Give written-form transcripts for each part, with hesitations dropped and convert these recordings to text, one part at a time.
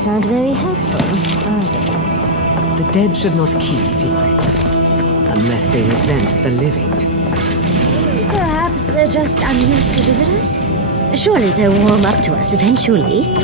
ghosts aren't very helpful, are they? The dead should not keep secrets, unless they resent the living. Perhaps they're just unused to visitors. Surely they'll warm up to us eventually.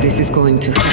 This is going to hurt.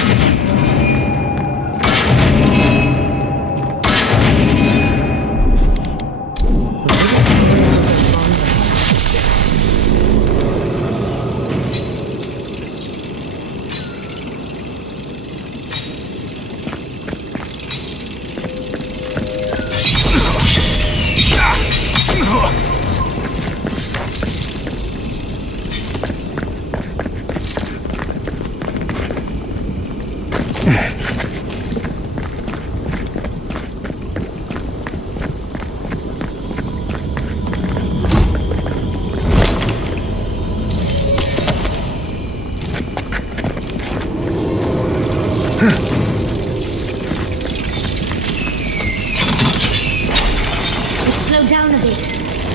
Slow down a bit.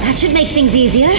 That should make things easier.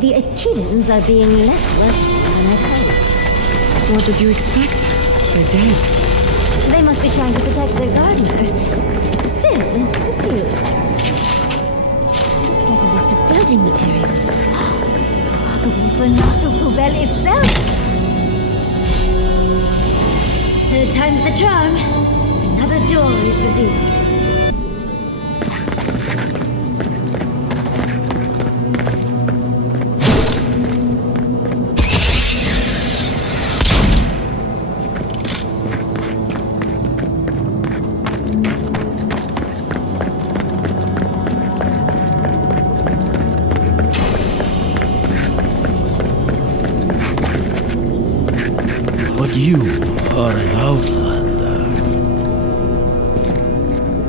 The Echidans are being less worthwhile than I'd hoped. What did you expect? They're dead. They must be trying to protect their gardener. Still, this feels... looks like a list of building materials. Probably for Nathal itself. Third time's the charm. Another door is revealed. You are an outlander.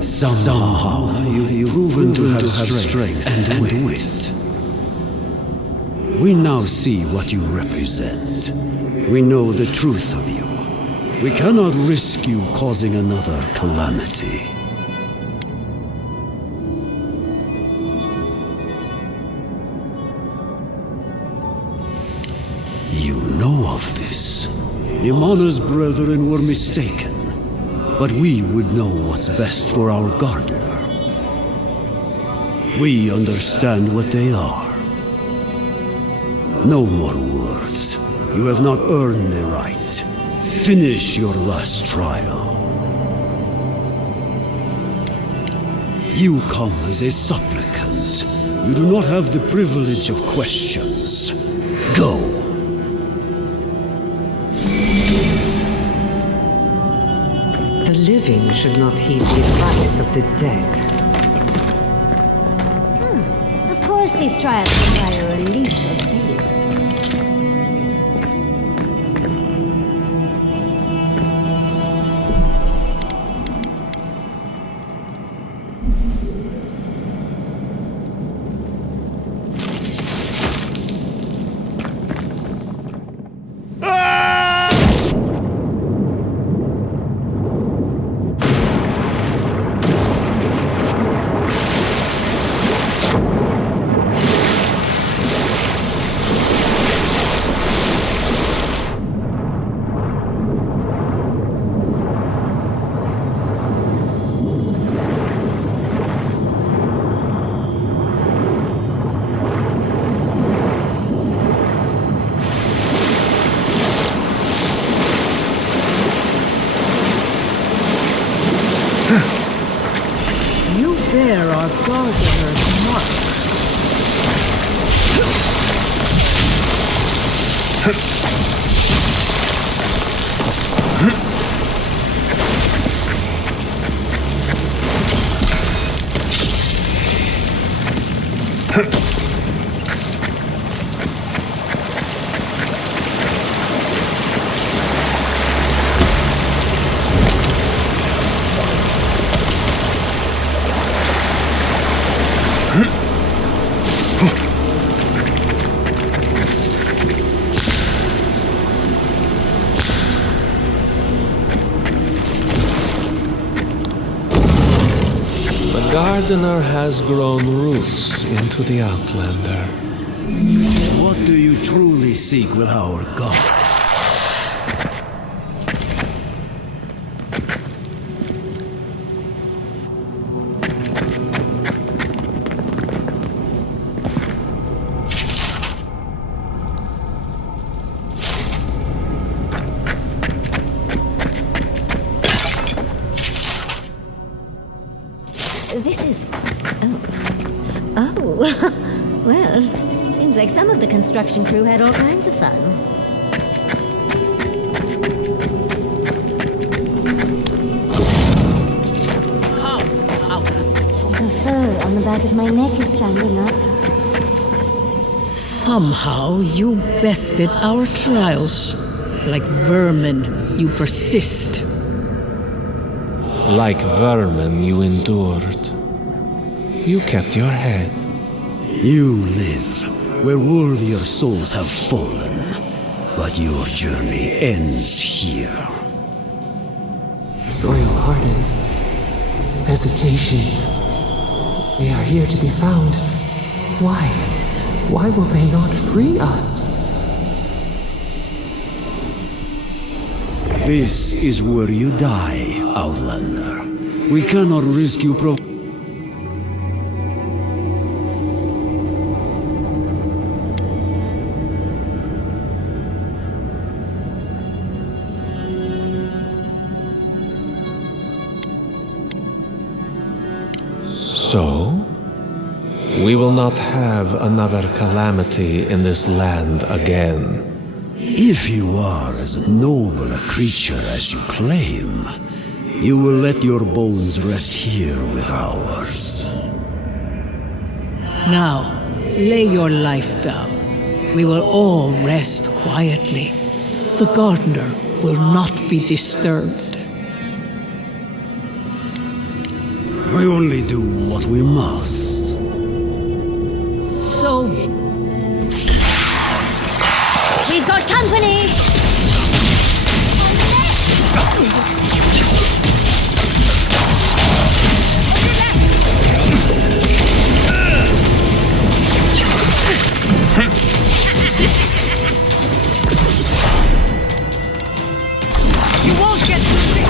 Somehow you've proven to have strength and wit. We now see what you represent. We know the truth of you. We cannot risk you causing another calamity. You know of this. Nimana's brethren were mistaken, but we would know what's best for our gardener. We understand what they are. No more words. You have not earned the right. Finish your last trial. You come as a supplicant. You do not have the privilege of questions. Go. The living should not heed the advice of the dead. Of course these trials require a leap of faith. You bear our gardener's mark. The gardener has grown roots into the Outlander. What do you truly seek with our god? This is... Oh. Well, seems like some of the construction crew had all kinds of fun. The fur on the back of my neck is standing up. Somehow you bested our trials. Like vermin, you persist. Like vermin, you endured. You kept your head. You live where worthier souls have fallen, but your journey ends here. Soil-hardened. Hesitation. They are here to be found. Why? Why will they not free us? This is where you die, Outlander. We cannot risk you So, we will not have another calamity in this land again. If you are as noble a creature as you claim, you will let your bones rest here with ours. Now, lay your life down. We will all rest quietly. The gardener will not be disturbed. We only do what we must. So, We've got company! you won't get through this!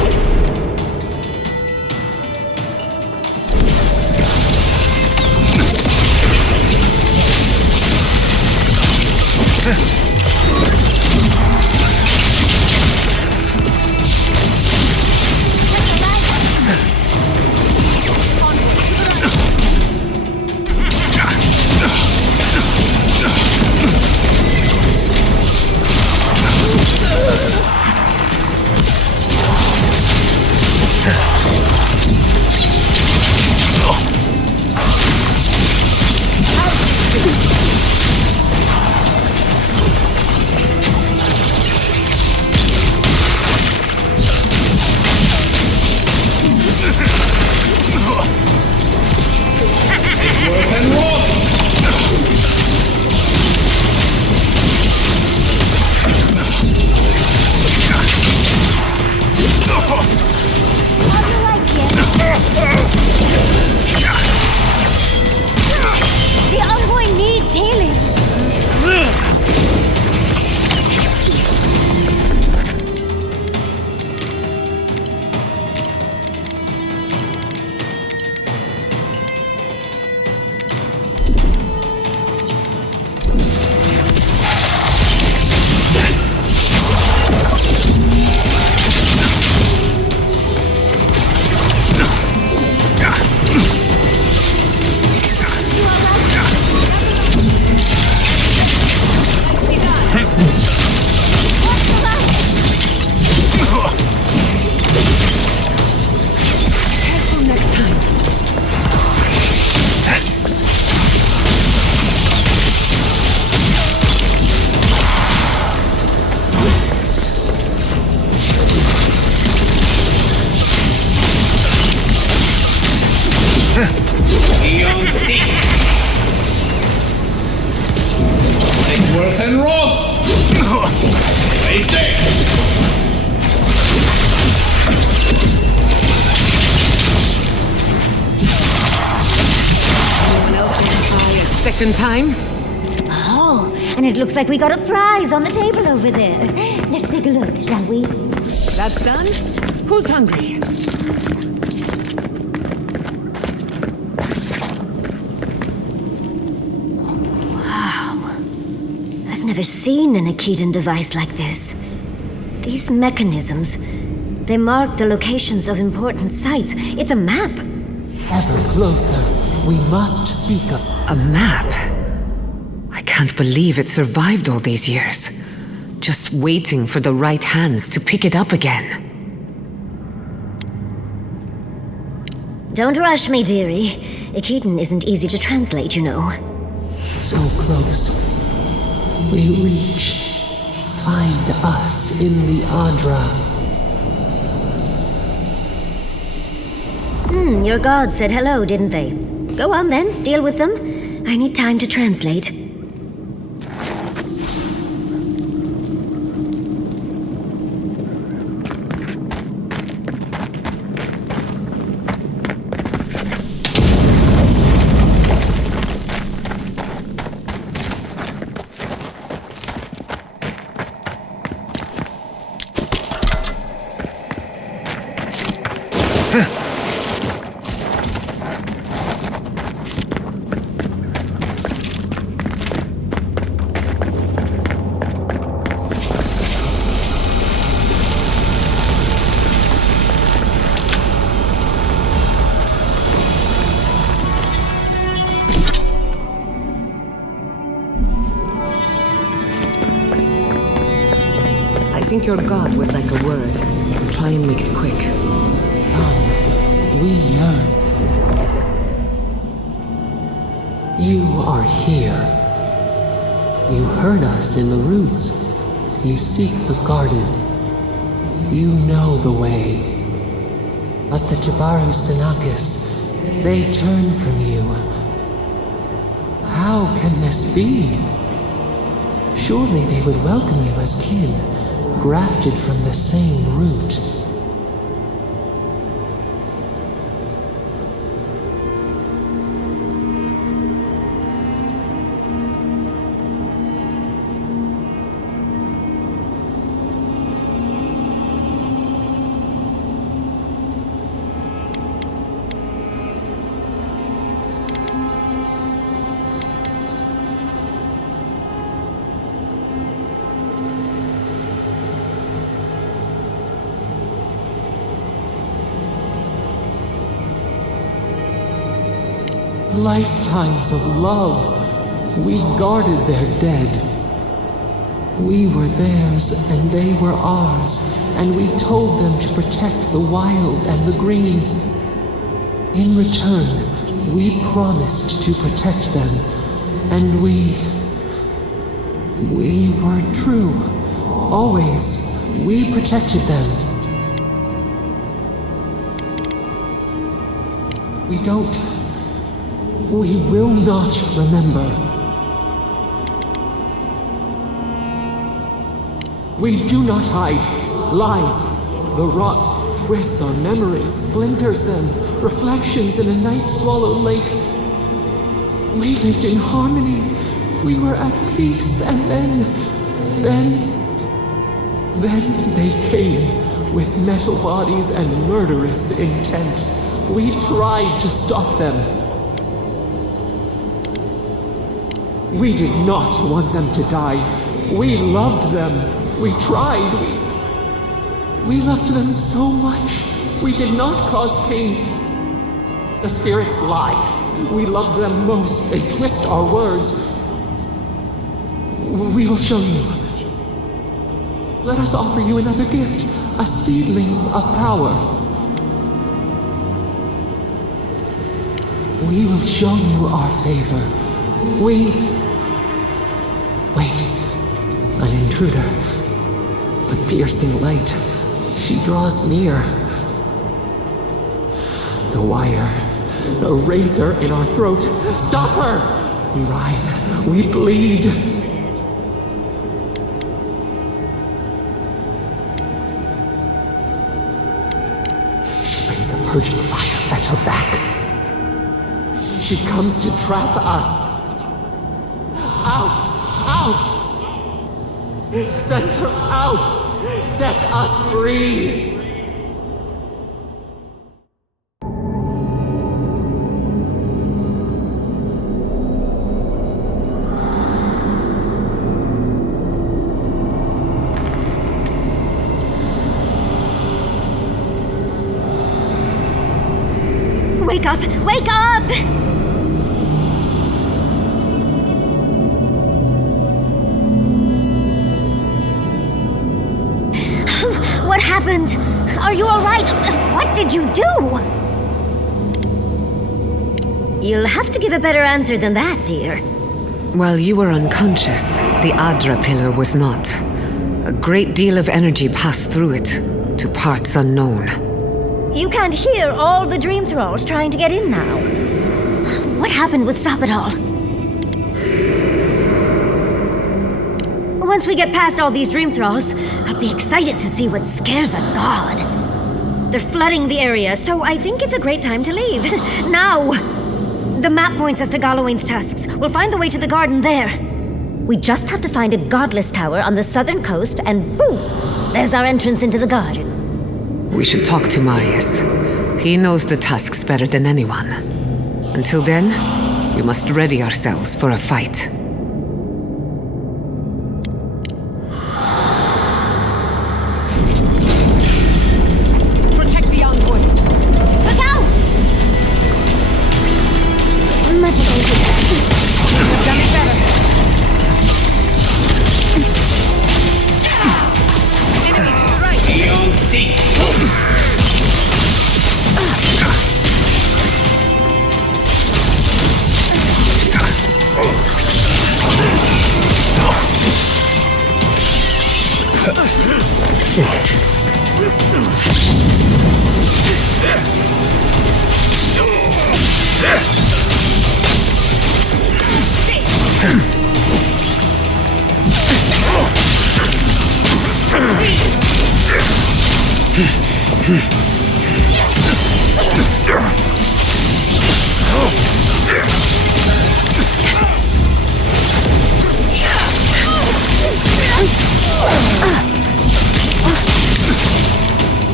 just in time. Oh, and it looks like we got a prize on the table over there. Let's take a look, shall we? That's done. Who's hungry? I've never seen an Akedan device like this. These mechanisms, they mark the locations of important sites. It's a map. Ever closer. We must speak of... A map? I can't believe it survived all these years. Just waiting for the right hands to pick it up again. Don't rush me, dearie. Akedan isn't easy to translate, you know. So close. We reach. Find us in the Adra. Your gods said hello, didn't they? Go on then, deal with them. I need time to translate. I think your god would like a word. Try and make it quick. We yearn. You are here. You heard us in the roots. You seek the garden. You know the way. But the Jabaru Sinakis, they turn from you. How can this be? Surely they would welcome you as kin, grafted from the same root. Lifetimes of love. We guarded their dead. We were theirs and they were ours, and we told them to protect the wild and the green. In return, we promised to protect them, and we were true. Always, we protected them. We will not remember. We do not hide. Lies. The rot twists our memories, splinters them, reflections in a night-swallowed lake. We lived in harmony. We were at peace, and then they came with metal bodies and murderous intent. We tried to stop them. We did not want them to die. We loved them. We tried. We loved them so much. We did not cause pain. The spirits lie. We love them most. They twist our words. We will show you. Let us offer you another gift. A seedling of power. We will show you our favor. Wait. An intruder. The piercing light. She draws near. The wire. The razor in our throat. Stop her! We writhe. We bleed. She brings the purging fire at her back. She comes to trap us. Out! Out! Send her out! Set us free! Wake up! Wake up! What happened? Are you alright? What did you do? You'll have to give a better answer than that, dear. While you were unconscious, the Adra pillar was not. A great deal of energy passed through it, to parts unknown. You can't hear all the dream thralls trying to get in now. What happened with Stop It All? Once we get past all these dream thralls, I'll be excited to see what scares a god. They're flooding the area, so I think it's a great time to leave. Now! The map points us to Galawain's tusks. We'll find the way to the garden there. We just have to find a godless tower on the southern coast, and boom! There's our entrance into the garden. We should talk to Marius. He knows the tusks better than anyone. Until then, we must ready ourselves for a fight. Protect the envoy! Look out! Much appreciated. You've done it better. Enemy to the right! Beyond sea!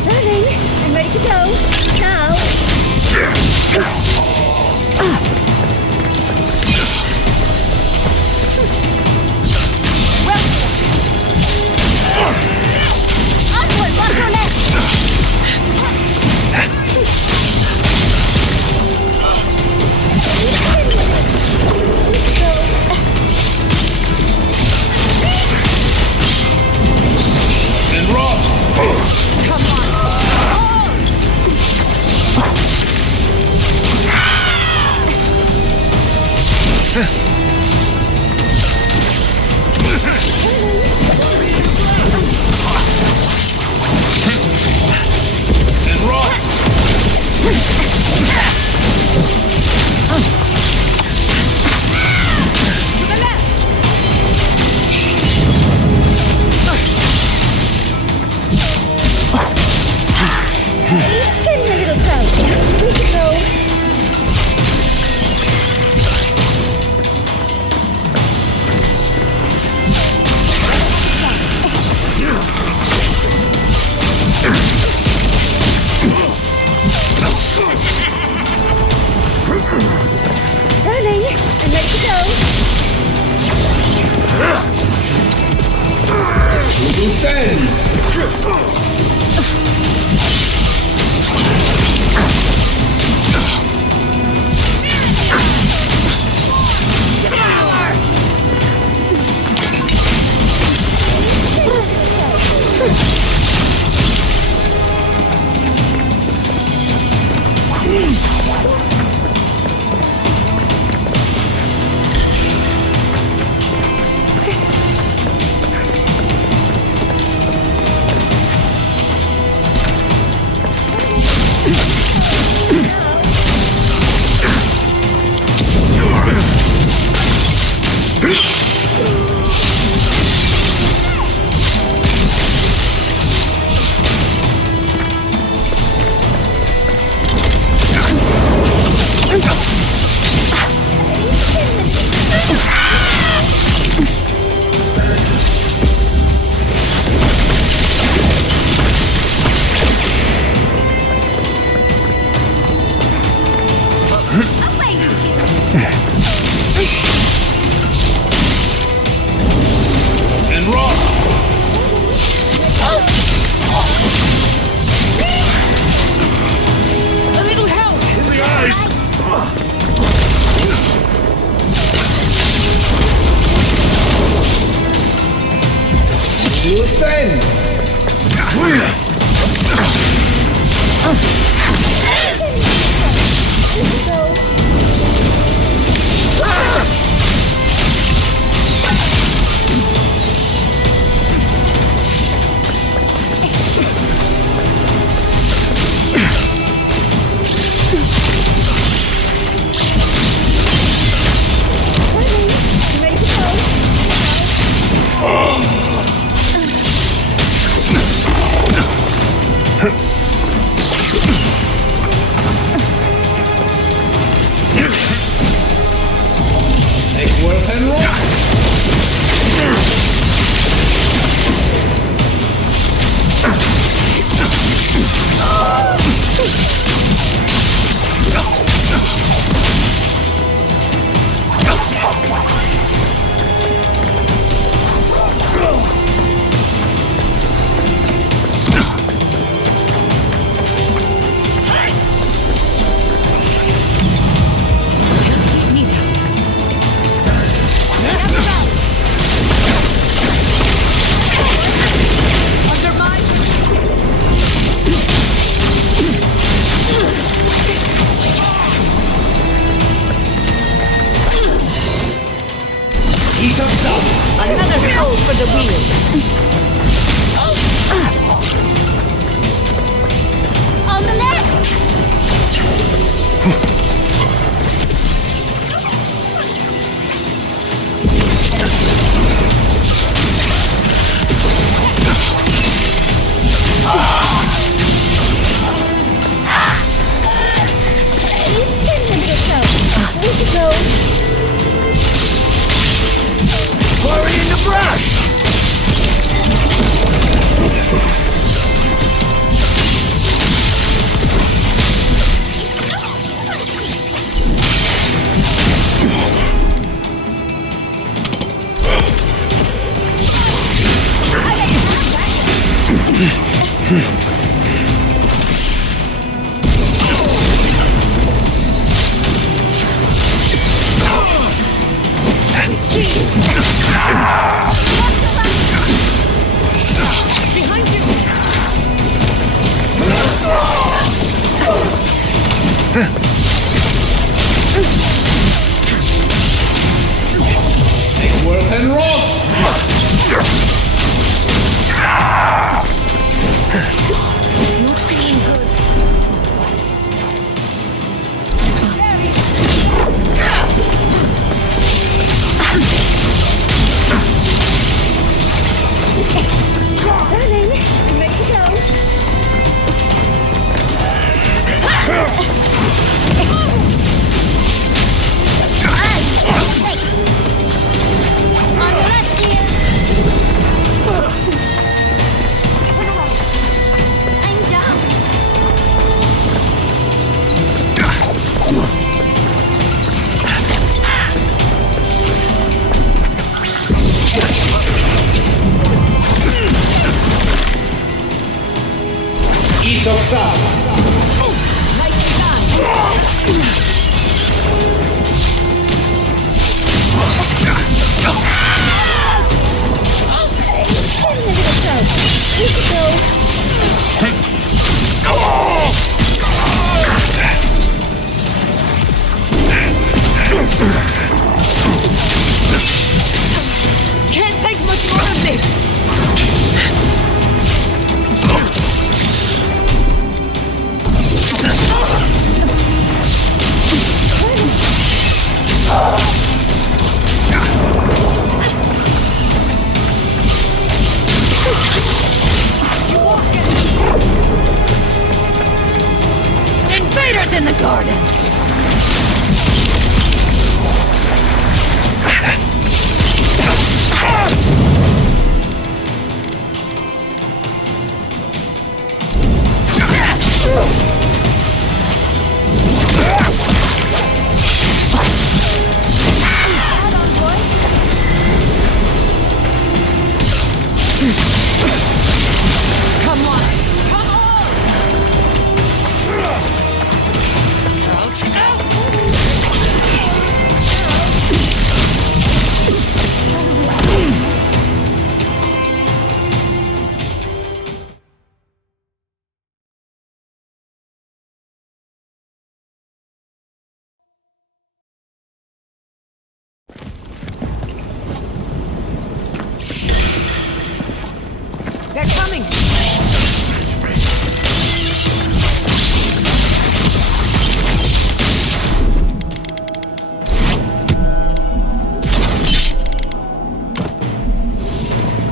Darling, I'm ready to go. Now. Onward, watch your left. Another soul for the wheel. On the left! It's 10 minutes out. We should go. Hurry in the brush! Behind you! Worth and rock! Not feeling good. Darling, ready to go. On your left, dear. Turn away. I'm down. We should go. Can't take much more of this! Invaders in the garden! Come on! Come on! They're coming!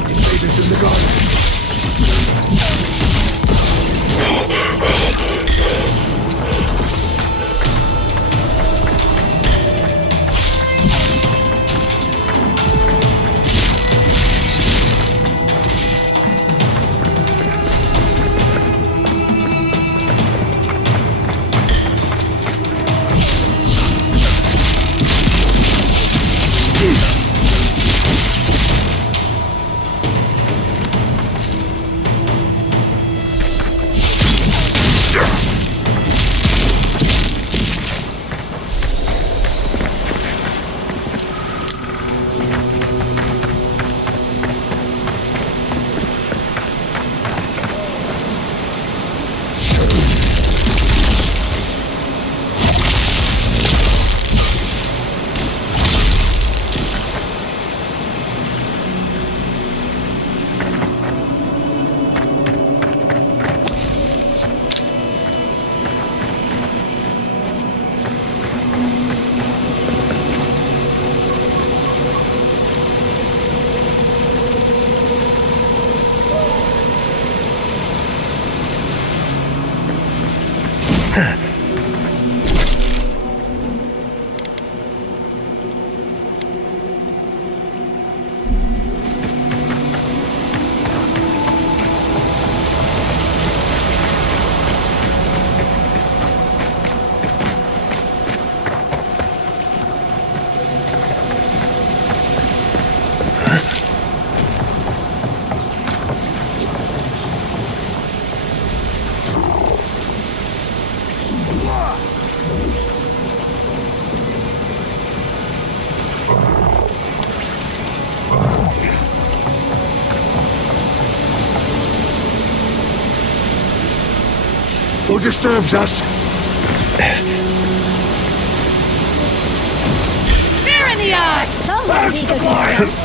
Invaders in the garden. Who disturbs us? Fear in the eye! Someone's eager to dance.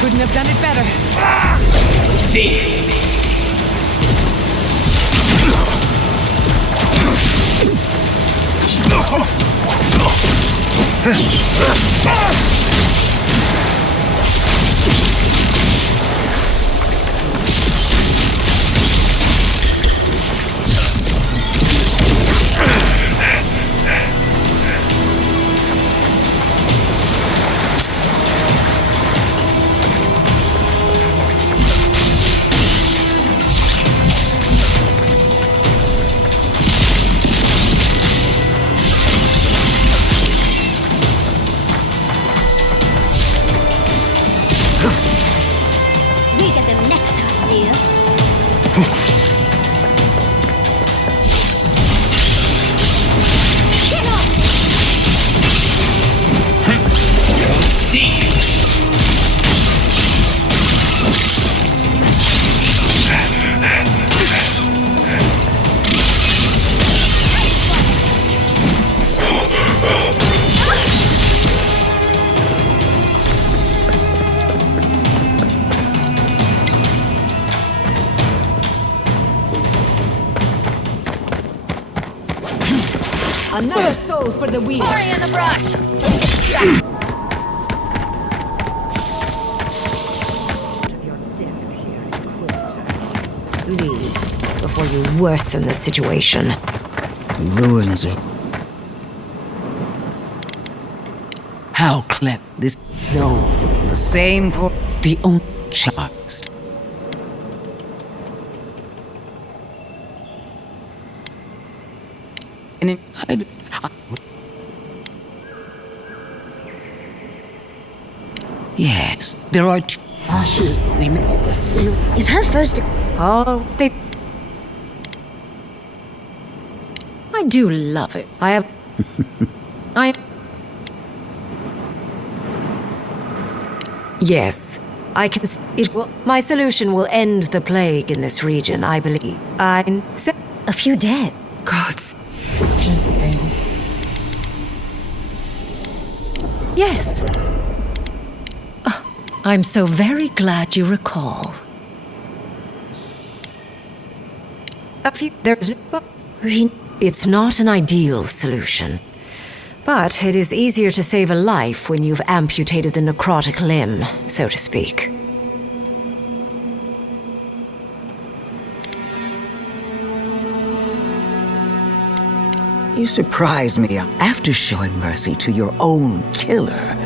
Couldn't have done it better. Seek! We get them next time, dear. Get off! Seek! Another soul for the wheel. Hurry in the brush! Leave before you worsen the situation. Ruins it. How clever this. No, the same the own charged. And it, yes, there are two. Ashes. We Spirit. Is her first... Oh, they. I do love it. I have. I. Yes, I can. It will. My solution will end the plague in this region, I believe. A few dead. Gods. Yes. I'm so very glad you recall. There's. It's not an ideal solution. But it is easier to save a life when you've amputated the necrotic limb, so to speak. You surprise me. After showing mercy to your own killer,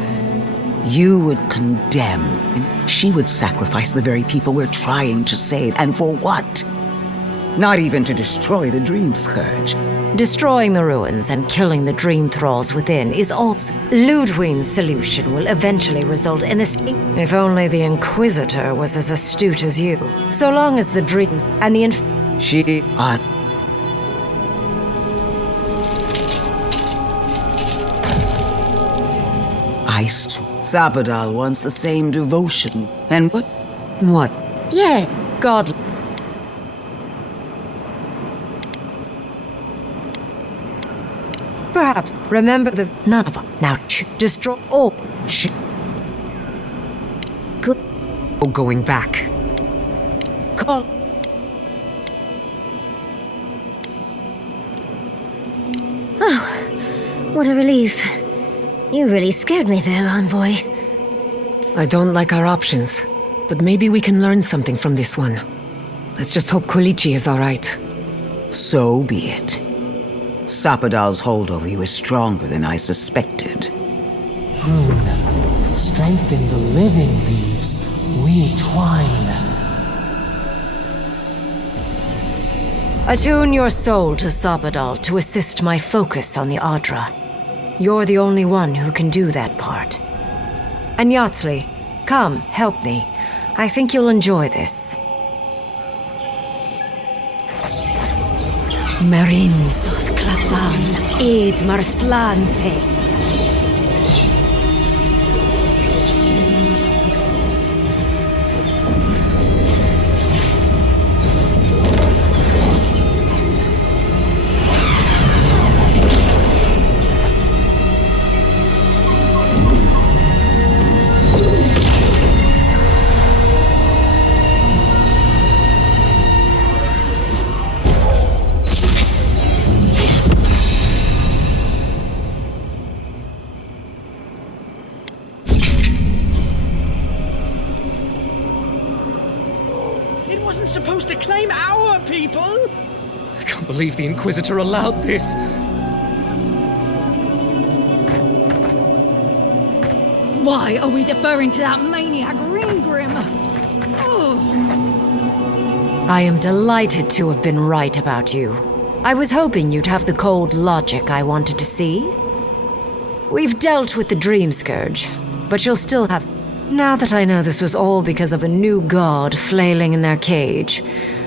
you would condemn, and she would sacrifice the very people we're trying to save. And for what? Not even to destroy the Dream Scourge. Destroying the ruins and killing the dream thralls within is also... Ludwig's solution will eventually result in escape. If only the Inquisitor was as astute as you. So long as the dreams and the She... Sabadal wants the same devotion. And what? What? Yeah. God... Perhaps remember the Nava. Now destroy all. Good. Oh, going back. Call. Oh, what a relief. You really scared me there, Envoy. I don't like our options, but maybe we can learn something from this one. Let's just hope Kolichi is all right. So be it. Sapadal's hold over you is stronger than I suspected. Rune, strengthen the living leaves. We twine. Attune your soul to Sapadal to assist my focus on the Adra. You're the only one who can do that part. And Yatsley, come, help me. I think you'll enjoy this. Marinzoth Klapan, Ed Marslante. Supposed to claim our people? I can't believe the Inquisitor allowed this. Why are we deferring to that maniac Ringgrim? I am delighted to have been right about you. I was hoping you'd have the cold logic I wanted to see. We've dealt with the Dream Scourge, but you'll still have... Now that I know this was all because of a new god flailing in their cage,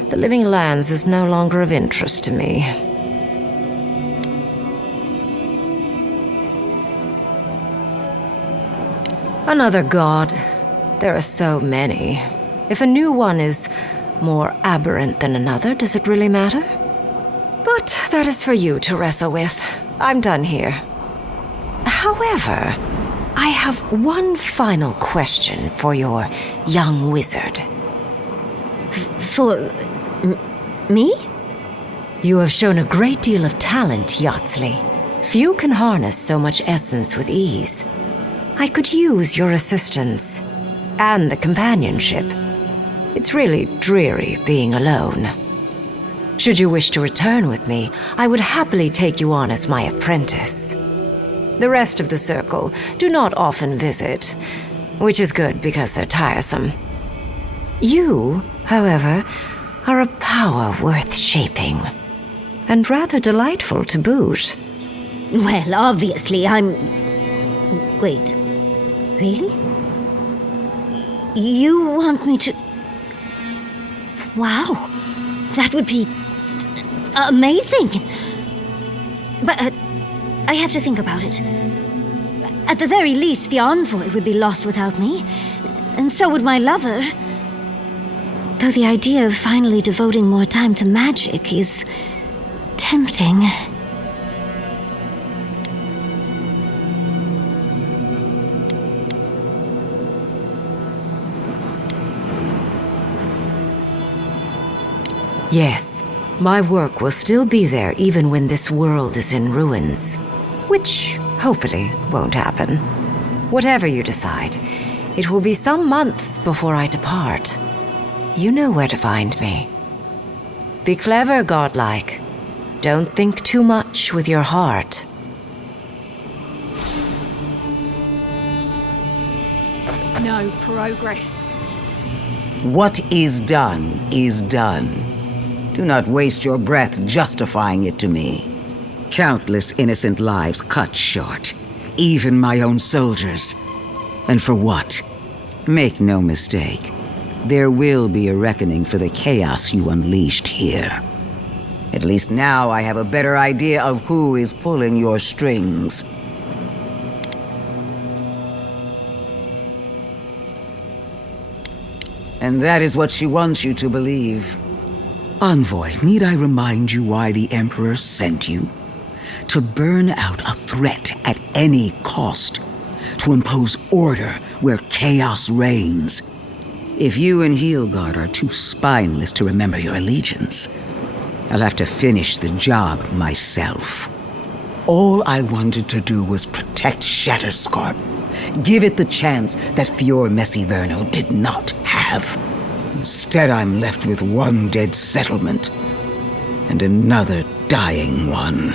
the Living Lands is no longer of interest to me. Another god. There are so many. If a new one is more aberrant than another, does it really matter? But that is for you to wrestle with. I'm done here. However, I have one final question for your young wizard. For... me? You have shown a great deal of talent, Yatsley. Few can harness so much essence with ease. I could use your assistance. And the companionship. It's really dreary being alone. Should you wish to return with me, I would happily take you on as my apprentice. The rest of the circle do not often visit, which is good because they're tiresome. You, however, are a power worth shaping, and rather delightful to boot. Well, obviously, I'm... Wait. Really? You want me to... Wow. That would be... amazing. But I have to think about it. At the very least, the Envoy would be lost without me. and so would my lover. Though the idea of finally devoting more time to magic is tempting. Yes, my work will still be there even when this world is in ruins. Which, hopefully, won't happen. Whatever you decide, it will be some months before I depart. You know where to find me. Be clever, godlike. Don't think too much with your heart. No progress. What is done is done. Do not waste your breath justifying it to me. Countless innocent lives cut short, even my own soldiers. And for what? Make no mistake, there will be a reckoning for the chaos you unleashed here. At least now I have a better idea of who is pulling your strings. And that is what she wants you to believe. Envoy, need I remind you why the Emperor sent you? To burn out a threat at any cost. To impose order where chaos reigns. If you and Heelguard are too spineless to remember your allegiance, I'll have to finish the job myself. All I wanted to do was protect Shatterscarp. Give it the chance that Fior Messiverno did not have. Instead, I'm left with one dead settlement and another dying one.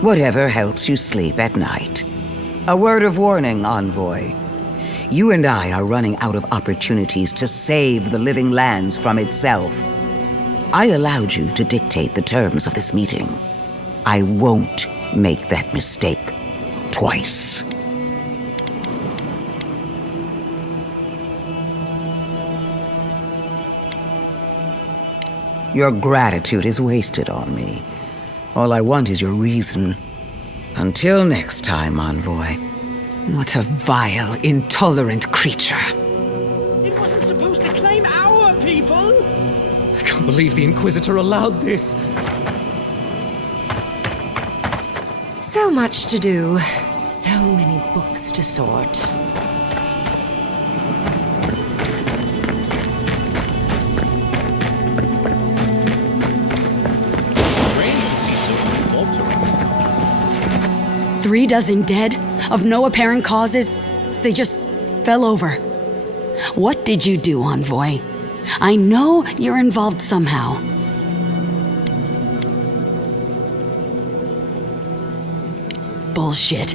Whatever helps you sleep at night. A word of warning, Envoy. You and I are running out of opportunities to save the living lands from itself. I allowed you to dictate the terms of this meeting. I won't make that mistake twice. Your gratitude is wasted on me. All I want is your reason. Until next time, Envoy. What a vile, intolerant creature. It wasn't supposed to claim our people! I can't believe the Inquisitor allowed this. So much to do. So many books to sort. Strange to see so many folks around. 3 dozen dead, of no apparent causes. They just fell over. What did you do, Envoy? I know you're involved somehow. Bullshit.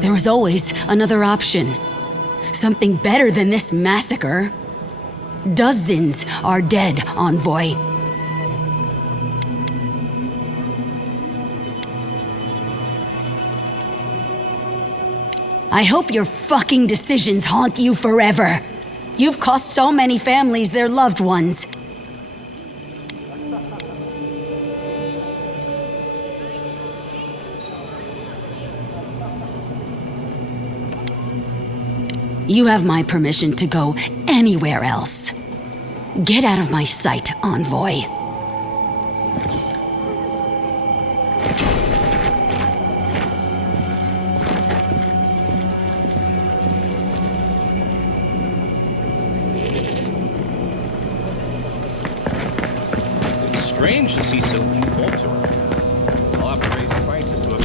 There was always another option. Something better than this massacre. Dozens are dead, Envoy. I hope your fucking decisions haunt you forever. You've cost so many families their loved ones. You have my permission to go anywhere else. Get out of my sight, Envoy. Strange to see so few folks around. I'll have to raise prices to a...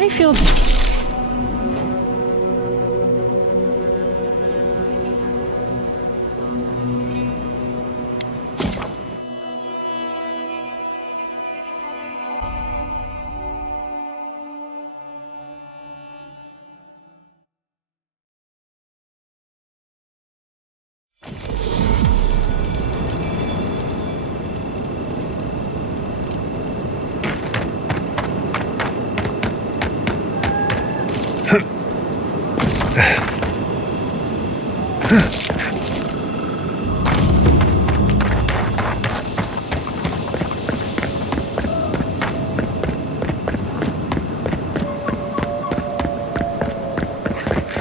How do you feel?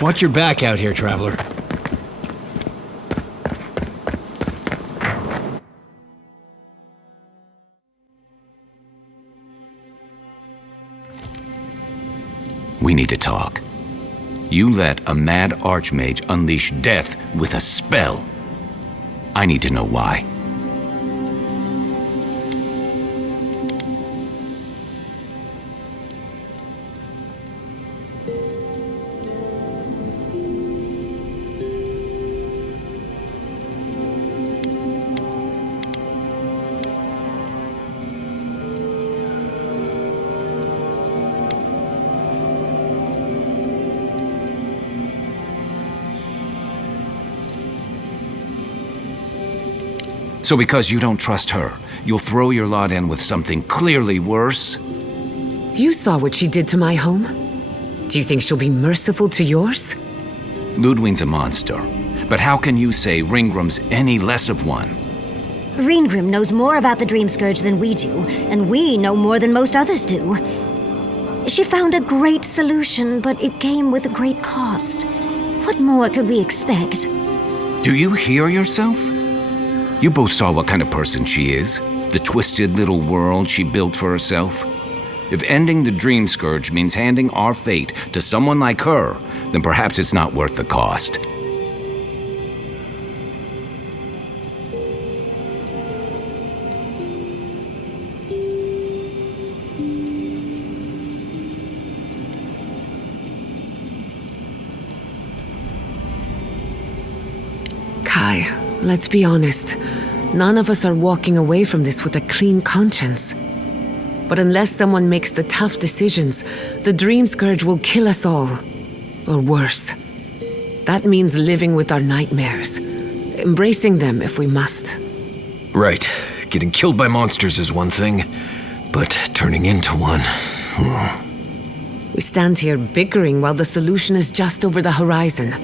Watch your back out here, traveler. We need to talk. You let a mad archmage unleash death with a spell. I need to know why. So because you don't trust her, you'll throw your lot in with something clearly worse? You saw what she did to my home. Do you think she'll be merciful to yours? Ludwig's a monster, but how can you say Ringram's any less of one? Ringrim knows more about the Dream Scourge than we do, and we know more than most others do. She found a great solution, but it came with a great cost. What more could we expect? Do you hear yourself? You both saw what kind of person she is, the twisted little world she built for herself. If ending the Dream Scourge means handing our fate to someone like her, then perhaps it's not worth the cost. Kai, let's be honest. None of us are walking away from this with a clean conscience. But unless someone makes the tough decisions, the Dream Scourge will kill us all. Or worse. That means living with our nightmares. Embracing them if we must. Right. Getting killed by monsters is one thing, but turning into one... We stand here bickering while the solution is just over the horizon.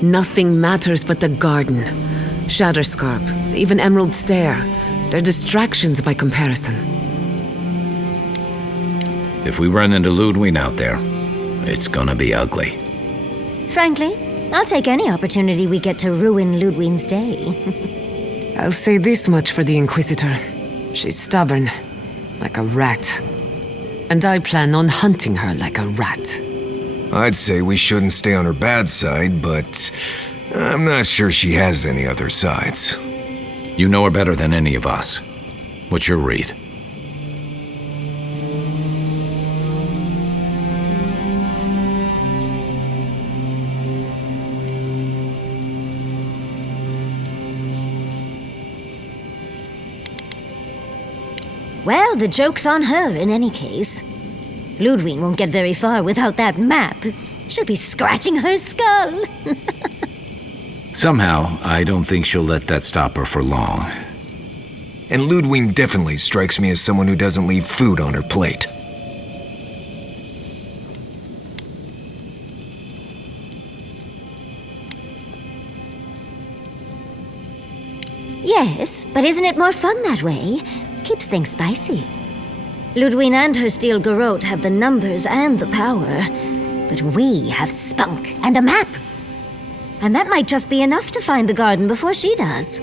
Nothing matters but the garden. Shatterscarp, even Emerald Stair. They're distractions by comparison. If we run into Ludwig out there, it's gonna be ugly. Frankly, I'll take any opportunity we get to ruin Ludwig's day. I'll say this much for the Inquisitor. She's stubborn, like a rat. And I plan on hunting her like a rat. I'd say we shouldn't stay on her bad side, but I'm not sure she has any other sides. You know her better than any of us. What's your read? Well, the joke's on her in any case. Ludwig won't get very far without that map. She'll be scratching her skull. Somehow, I don't think she'll let that stop her for long. And Ludwig definitely strikes me as someone who doesn't leave food on her plate. Yes, but isn't it more fun that way? Keeps things spicy. Ludwig and her steel garrote have the numbers and the power, but we have spunk and a map. And that might just be enough to find the garden before she does.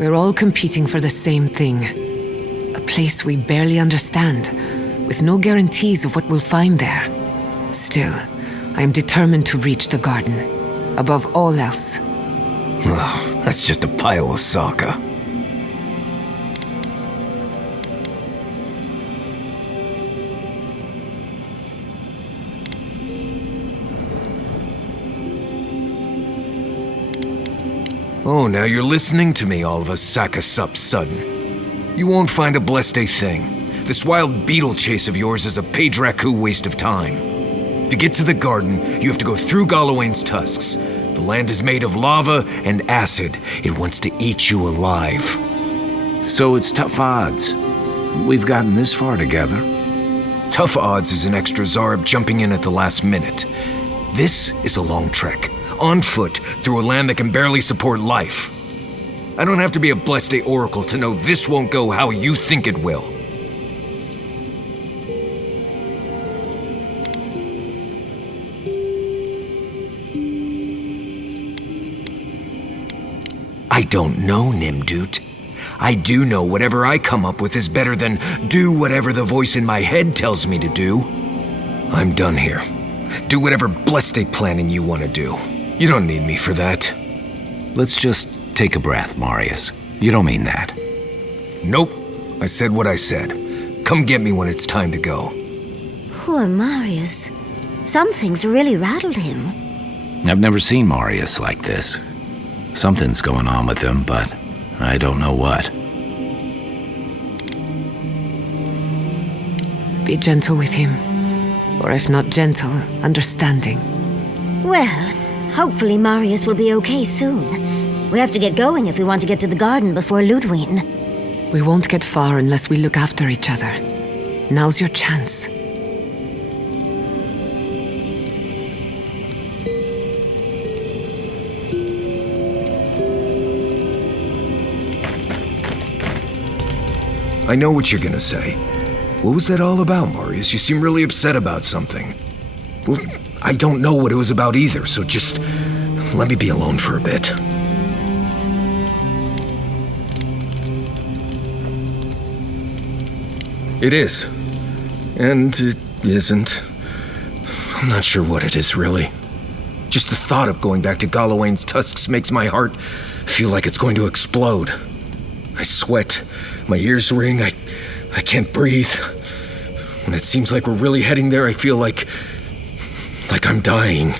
We're all competing for the same thing. A place we barely understand, with no guarantees of what we'll find there. Still, I am determined to reach the garden, above all else. Ugh, that's just a pile of Sokka. Oh, now you're listening to me all of a sack of sup sudden. You won't find a blessed a thing. This wild beetle chase of yours is a page-raku waste of time. To get to the garden, you have to go through Galawain's tusks. The land is made of lava and acid. It wants to eat you alive. So it's tough odds. We've gotten this far together. Tough odds is an extra Zarb jumping in at the last minute. This is a long trek, on foot, through a land that can barely support life. I don't have to be a Blessed Oracle to know this won't go how you think it will. I don't know, Nimdut. I do know whatever I come up with is better than do whatever the voice in my head tells me to do. I'm done here. Do whatever blessed planning you want to do. You don't need me for that. Let's just take a breath, Marius. You don't mean that. Nope. I said what I said. Come get me when it's time to go. Poor Marius. Some things really rattled him. I've never seen Marius like this. Something's going on with him, but I don't know what. Be gentle with him. Or if not gentle, understanding. Well, hopefully Marius will be okay soon. We have to get going if we want to get to the garden before Ludwig. We won't get far unless we look after each other. Now's your chance. I know what you're gonna say. What was that all about, Marius? You seem really upset about something. Well, I don't know what it was about either, so just let me be alone for a bit. It is. And it isn't. I'm not sure what it is, really. Just the thought of going back to Galawain's tusks makes my heart feel like it's going to explode. I sweat. My ears ring. I can't breathe. When it seems like we're really heading there, I feel like I'm dying.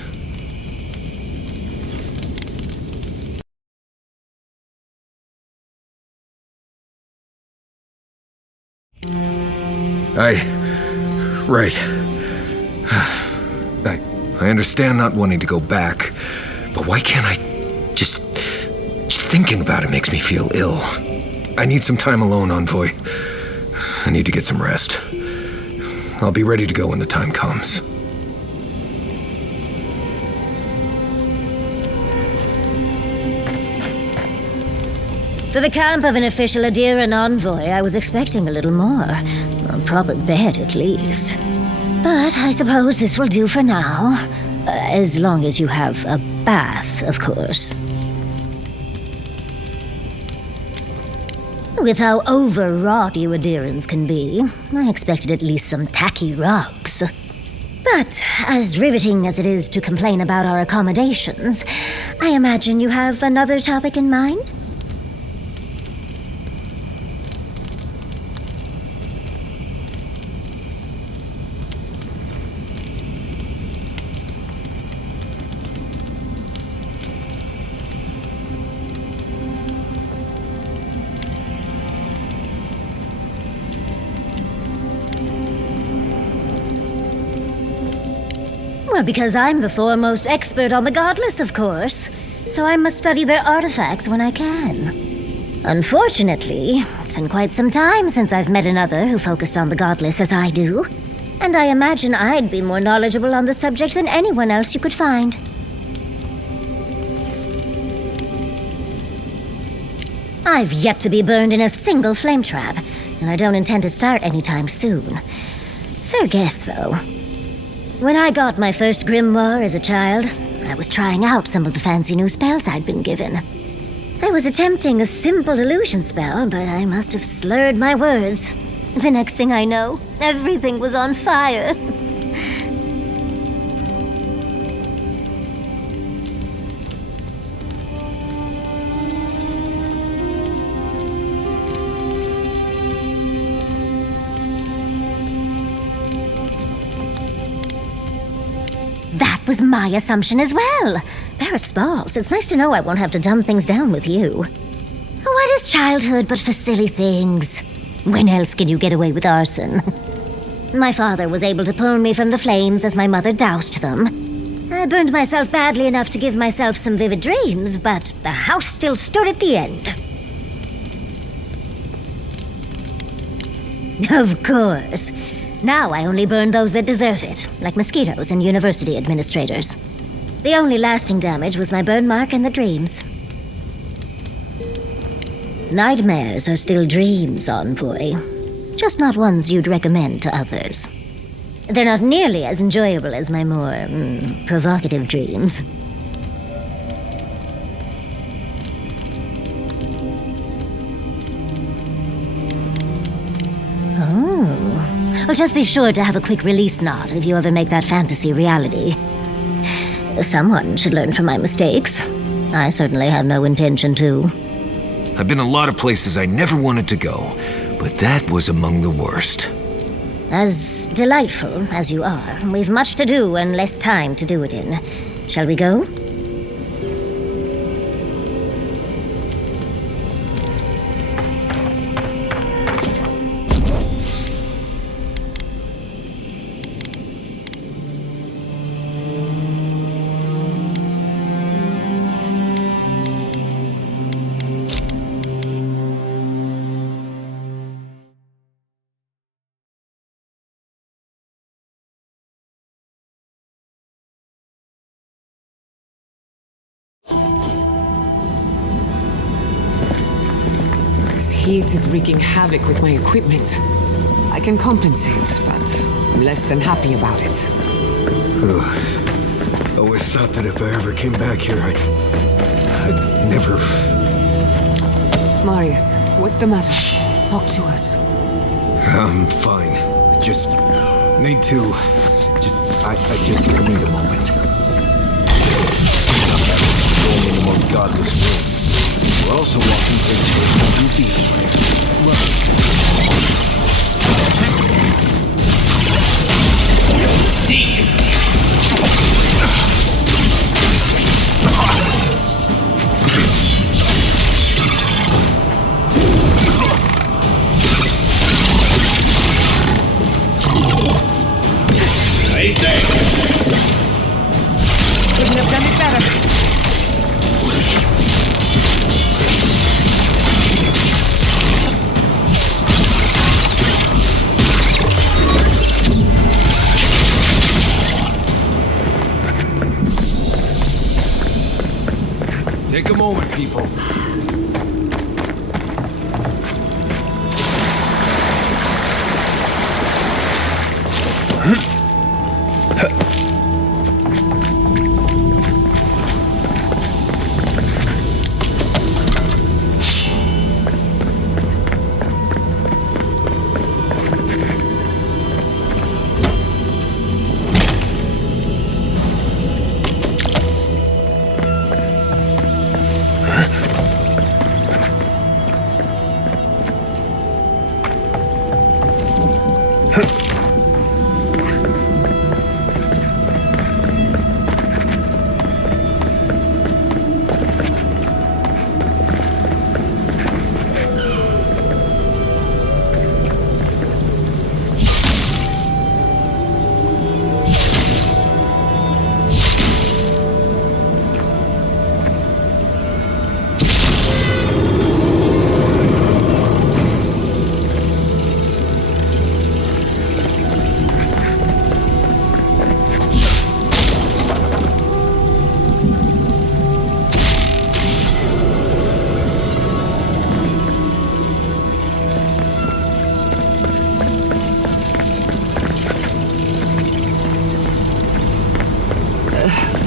Right. I understand not wanting to go back, but why can't I just thinking about it makes me feel ill. I need some time alone, Envoy. I need to get some rest. I'll be ready to go when the time comes. For the camp of an official Adiran envoy, I was expecting a little more. A proper bed, at least. But I suppose this will do for now. As long as you have a bath, of course. With how overwrought you Adirans can be, I expected at least some tacky rugs. But as riveting as it is to complain about our accommodations, I imagine you have another topic in mind? Well, because I'm the foremost expert on the godless, of course. So I must study their artifacts when I can. Unfortunately, it's been quite some time since I've met another who focused on the godless as I do. And I imagine I'd be more knowledgeable on the subject than anyone else you could find. I've yet to be burned in a single flame trap, and I don't intend to start anytime soon. Fair guess, though. When I got my first grimoire as a child, I was trying out some of the fancy new spells I'd been given. I was attempting a simple illusion spell, but I must have slurred my words. The next thing I know, everything was on fire. That was my assumption as well. There Garrett's balls. It's nice to know I won't have to dumb things down with you. What is childhood but for silly things? When else can you get away with arson? My father was able to pull me from the flames as my mother doused them. I burned myself badly enough to give myself some vivid dreams, but the house still stood at the end. Of course. Now I only burn those that deserve it, like mosquitoes and university administrators. The only lasting damage was my burn mark and the dreams. Nightmares are still dreams, Envoy. Just not ones you'd recommend to others. They're not nearly as enjoyable as my more, provocative dreams. Oh. Well, just be sure to have a quick release knot if you ever make that fantasy reality. Someone should learn from my mistakes. I certainly have no intention to. I've been a lot of places I never wanted to go, but that was among the worst. As delightful as you are, we've much to do and less time to do it in. Shall we go? Heat is wreaking havoc with my equipment. I can compensate, but I'm less than happy about it. Always thought that if I ever came back here, I'd never... Marius, what's the matter? Talk to us. I'm fine. Just need to... I just need a moment. Going into more godless rooms. We're also walking things first too deep. Seek! I say! Couldn't have done it better. Take a moment, people.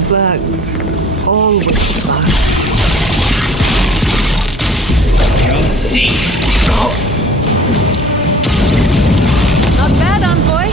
Bugs. Always bugs. You'll see. Not bad, Envoy.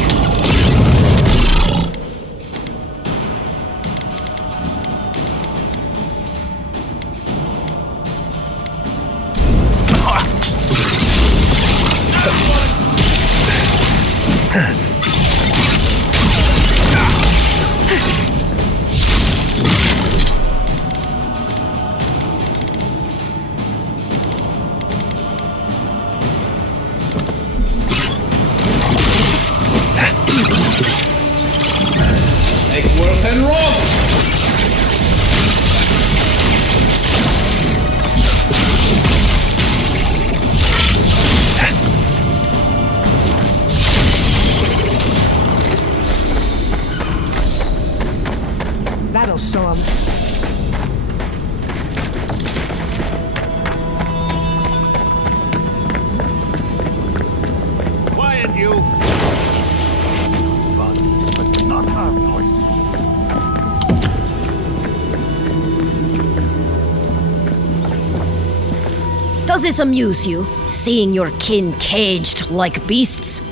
Does this amuse you, seeing your kin caged like beasts?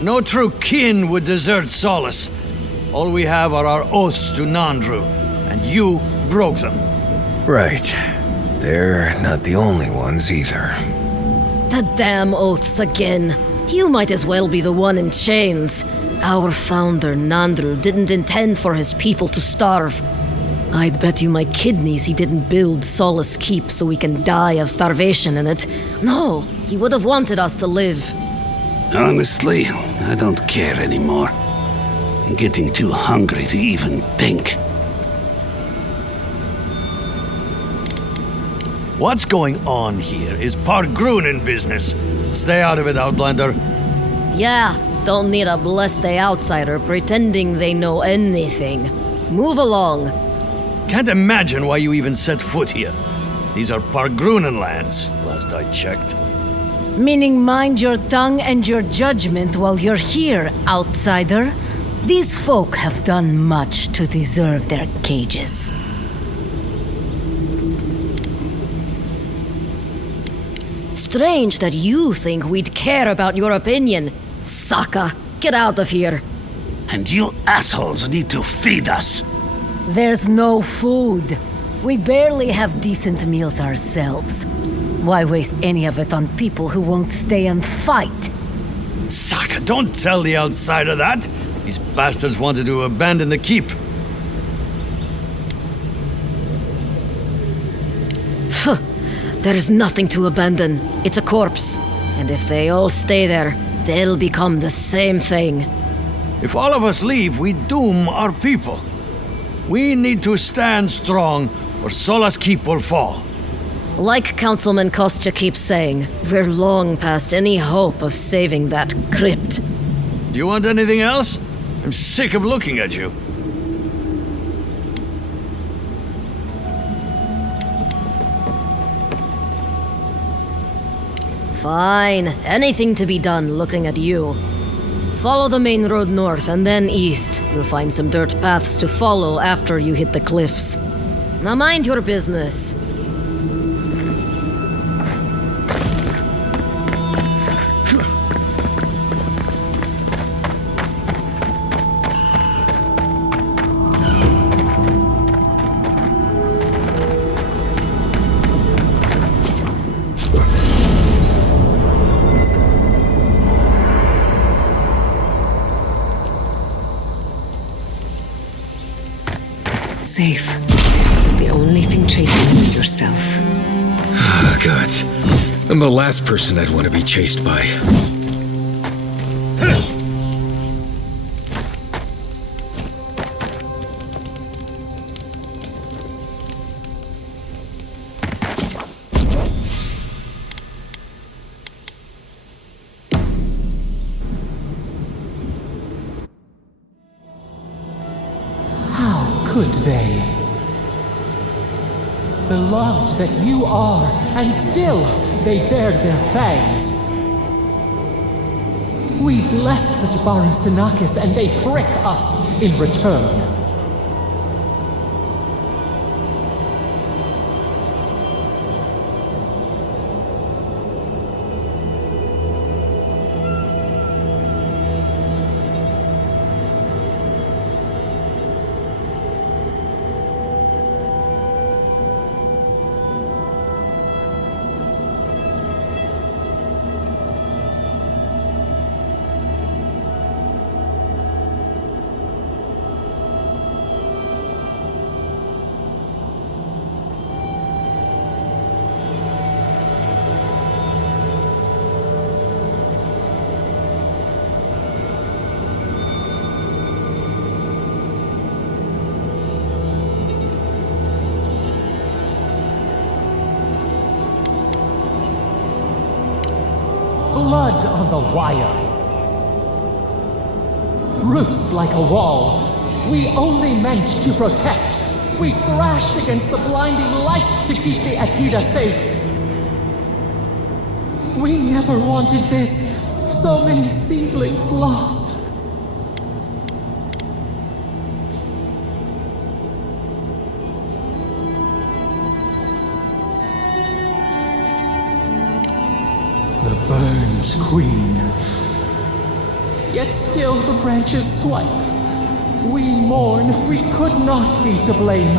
No true kin would desert Solace. All we have are our oaths to Nandru, and you broke them. Right. They're not the only ones either. The damn oaths again. You might as well be the one in chains. Our founder, Nandru, didn't intend for his people to starve. I'd bet you my kidneys he didn't build Solace Keep so we can die of starvation in it. No, he would have wanted us to live. Honestly, I don't care anymore. I'm getting too hungry to even think. What's going on here is Pargrunen business. Stay out of it, Outlander. Yeah, don't need a blessed outsider pretending they know anything. Move along. Can't imagine why you even set foot here. These are Pargrunen lands, last I checked. Meaning mind your tongue and your judgment while you're here, outsider. These folk have done much to deserve their cages. Strange that you think we'd care about your opinion. Saka, get out of here. And you assholes need to feed us. There's no food. We barely have decent meals ourselves. Why waste any of it on people who won't stay and fight? Saka, don't tell the outsider that. These bastards wanted to abandon the keep. There's nothing to abandon. It's a corpse. And if they all stay there, they'll become the same thing. If all of us leave, we doom our people. We need to stand strong, or Solace Keep will fall. Like Councilman Kostya keeps saying, we're long past any hope of saving that crypt. Do you want anything else? I'm sick of looking at you. Fine. Anything to be done looking at you. Follow the main road north and then east. You'll find some dirt paths to follow after you hit the cliffs. Now mind your business. Safe. The only thing chasing you is yourself. Ah, gods. I'm the last person I'd want to be chased by. Could they? Beloved that you are, and still they bared their fangs. We blessed the Jabari Sinakis, and they prick us in return. Blood on the wire. Roots like a wall. We only meant to protect. We thrashed against the blinding light to keep the Akita safe. We never wanted this. So many seedlings lost. the burned queen. Yet still the branches swipe. We mourn, we could not be to blame.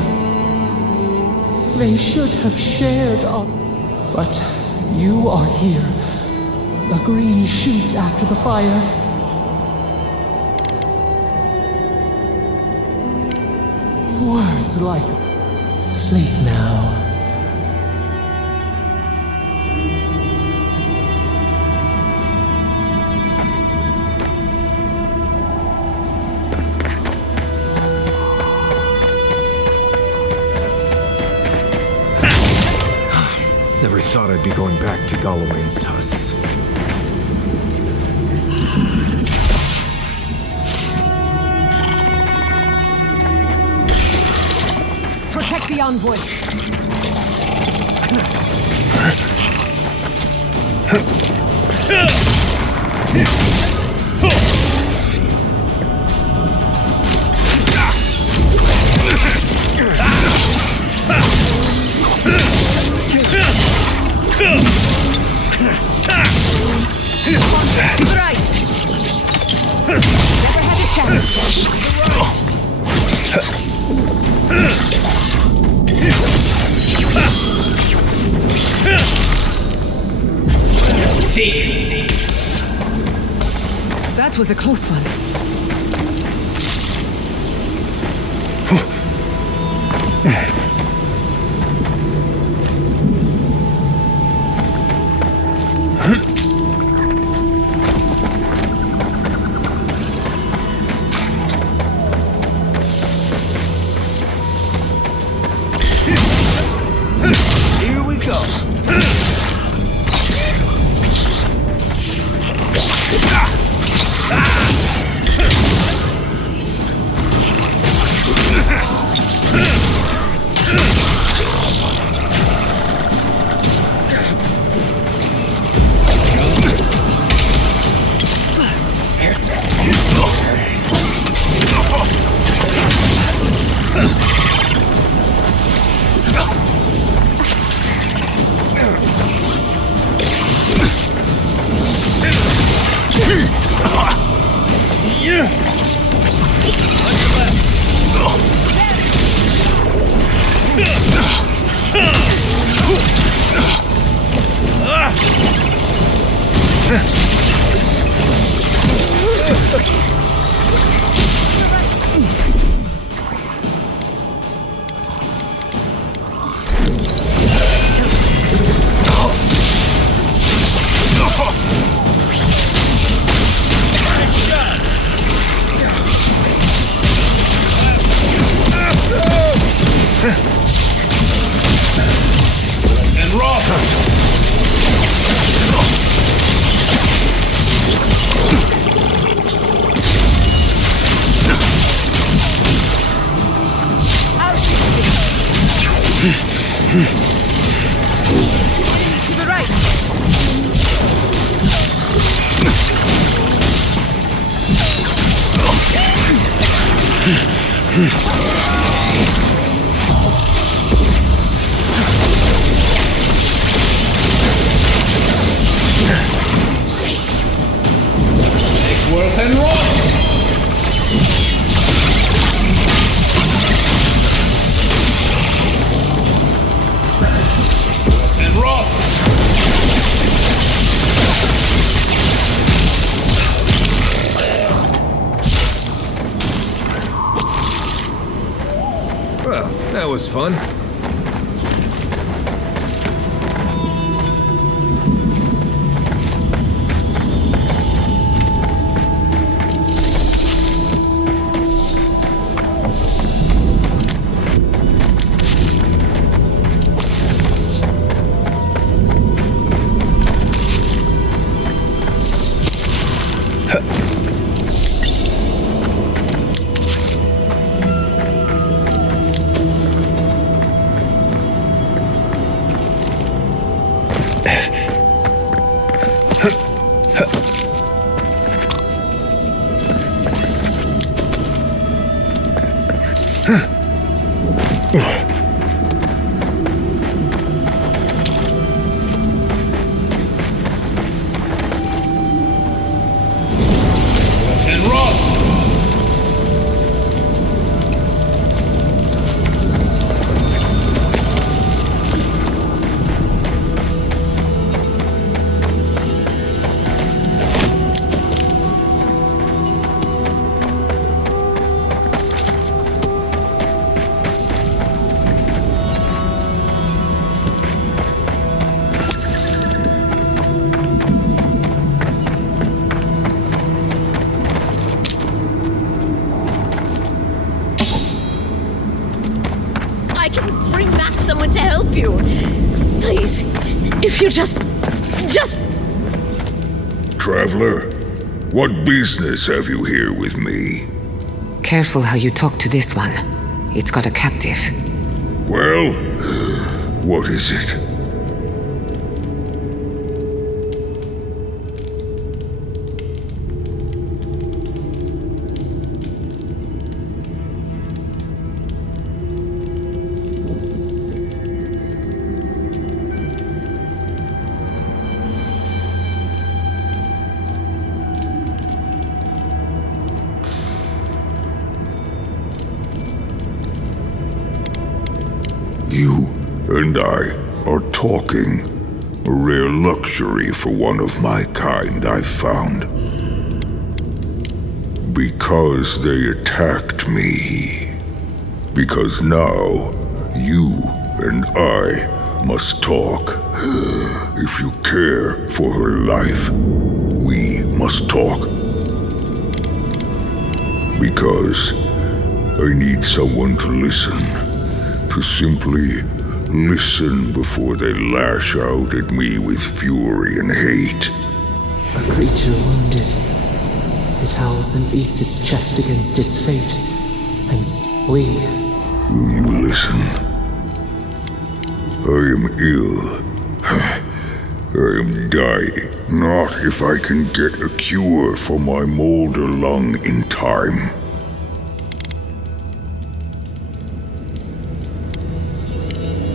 They should have shared our... But you are here. A green shoot after the fire. Words like... Sleep now. Never thought I'd be going back to Galawain's tusks. Protect the envoy. Right. Never had a chance. Seek. That was a close one. Here we go. Worth and Roth. And Roth. Well, that was fun. Please, if you just... Traveler, what business have you here with me? Careful how you talk to this one. It's got a captive. Well, what is it? You and I are talking. A rare luxury for one of my kind, I've found. Because they attacked me. Because now, you and I must talk. If you care for her life, we must talk. Because I need someone to listen. To simply listen before they lash out at me with fury and hate. A creature wounded. It howls and beats its chest against its fate. And we... Will you listen? I am ill. I am dying. Not if I can get a cure for my molder lung in time.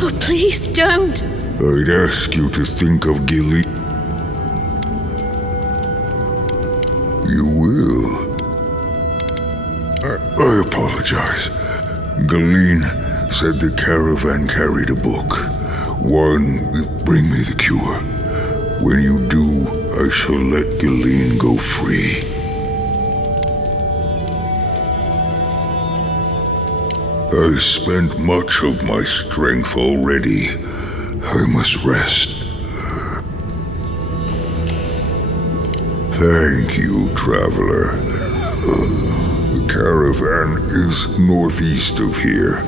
Oh, please don't. I'd ask you to think of Gilly. You will. I apologize. Galeen said the caravan carried a book. One will bring me the cure. When you do, I shall let Galeen go free. I spent much of my strength already. I must rest. Thank you, traveler. The caravan is northeast of here.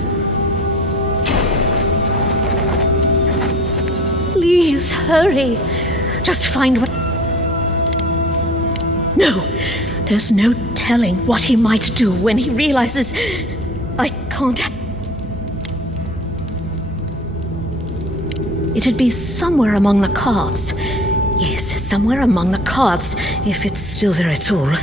Please, hurry. Just find what... No, there's no telling what he might do when he realizes... I can't... It'd be somewhere among the carts. Yes, somewhere among the carts, if it's still there at all.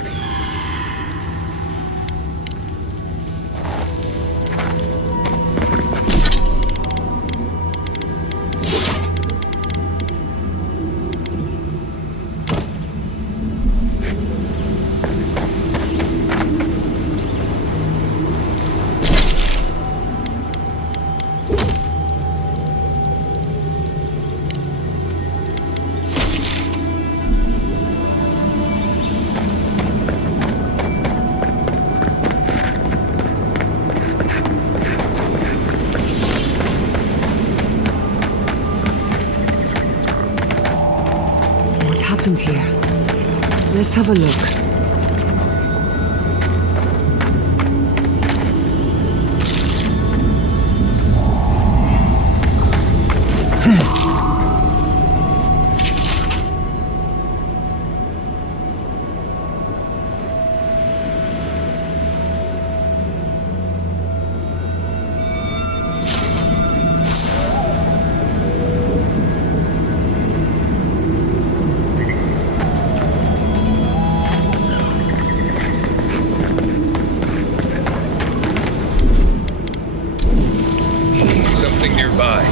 Here. Let's have a look. Something nearby.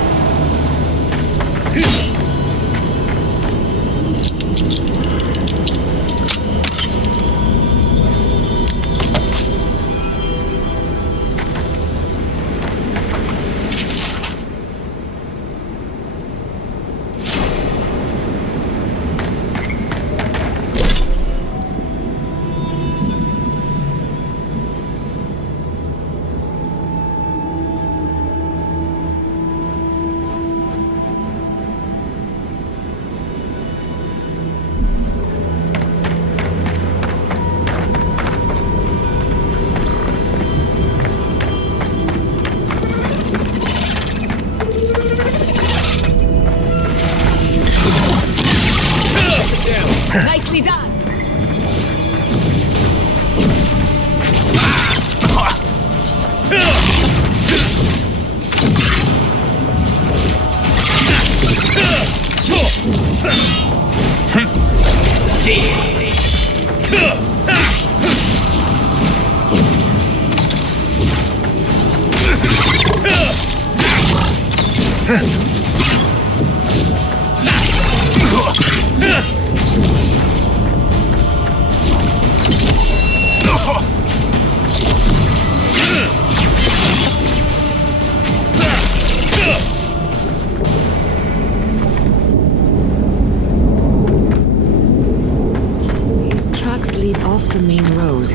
These tracks lead off the main road.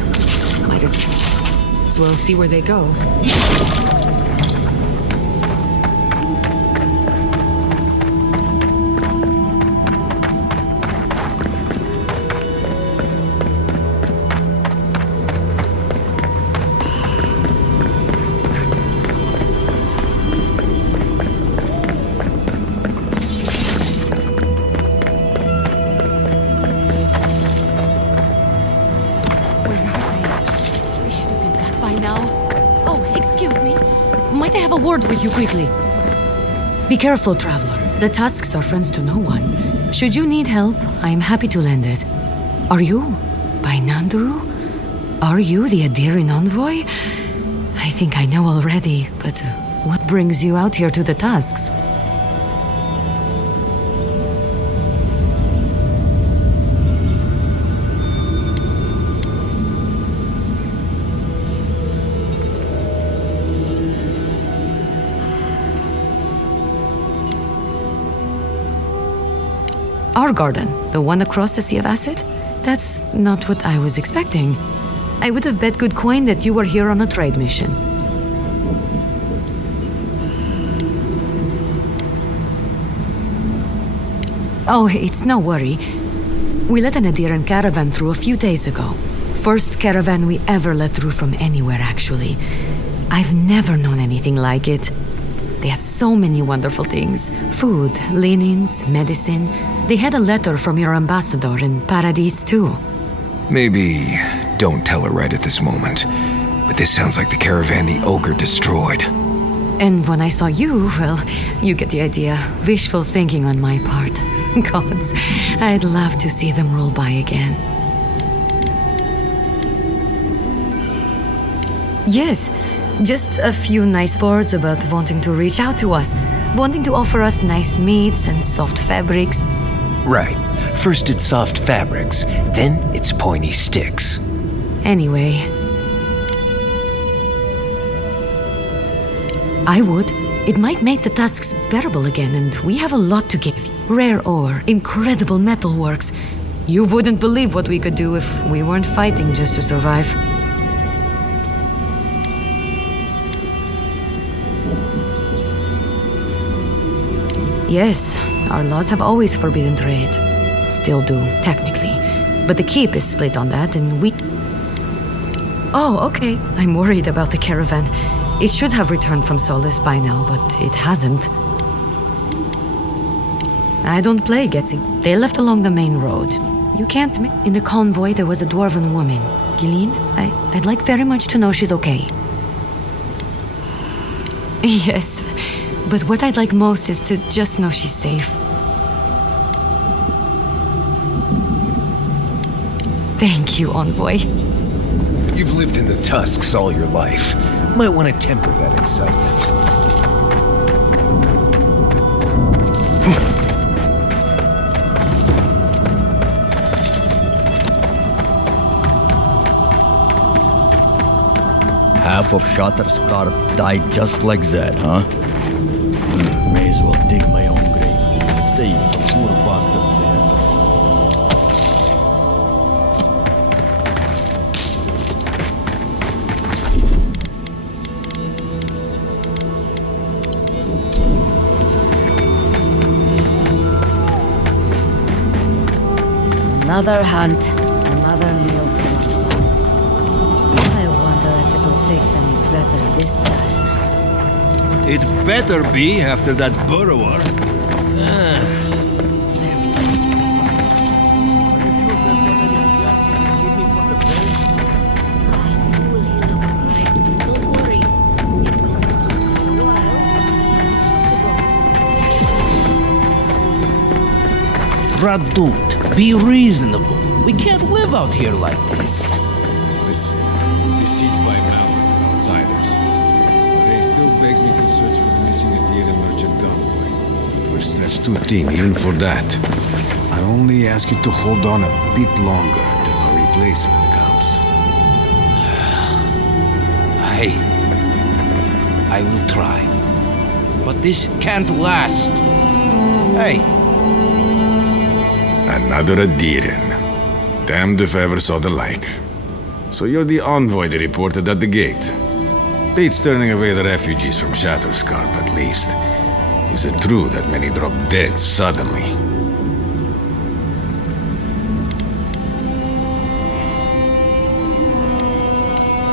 Might as well see where they go. Word with you quickly. Be careful, traveler. The Tusks are friends to no one. Should you need help, I am happy to lend it. Are you by Nandru? Are you the Adirin envoy? I think I know already, but what brings you out here to the Tusks? Our garden, the one across the Sea of Acid? That's not what I was expecting. I would have bet good coin that you were here on a trade mission. Oh, it's no worry. We let an Adiran caravan through a few days ago. First caravan we ever let through from anywhere, actually. I've never known anything like it. They had so many wonderful things. Food, linens, medicine. They had a letter from your ambassador in Paradise, too. Maybe don't tell her right at this moment. But this sounds like the caravan the ogre destroyed. And when I saw you, well, you get the idea. Wishful thinking on my part. Gods, I'd love to see them roll by again. Yes, just a few nice words about wanting to reach out to us. Wanting to offer us nice meats and soft fabrics. Right. First it's soft fabrics, then it's pointy sticks. Anyway, I would. It might make the tasks bearable again, and we have a lot to give. Rare ore, incredible metalworks. You wouldn't believe what we could do if we weren't fighting just to survive. Yes, our laws have always forbidden trade. Still do, technically. But the keep is split on that, and we... Oh, okay. I'm worried about the caravan. It should have returned from Solace by now, but it hasn't. I don't play Getzi. They left along the main road. You can't... In the convoy, there was a dwarven woman. Gilleen, I'd like very much to know she's okay. Yes, but what I'd like most is to just know she's safe. Thank you, Envoy. You've lived in the Tusks all your life. Might want to temper that excitement. Half of Shatterscarp died just like that, huh? May as well dig my own grave. Save the poor bastards here. Another hunt, another meal for us. I wonder if it'll taste any better this time. It better be after that burrower. Radut, be reasonable. We can't live out here like this. Listen, besieged by Mallory outsiders. Ray still begs me to search for the missing Eora merchant Galloway. We're stretched too thin, even for that. I only ask you to hold on a bit longer until our replacement comes. I will try. But this can't last. Hey. Another Adiran. Damned if I ever saw the like. So you're the envoy they reported at the gate. Beats turning away the refugees from Shatterscarp, at least. Is it true that many drop dead suddenly?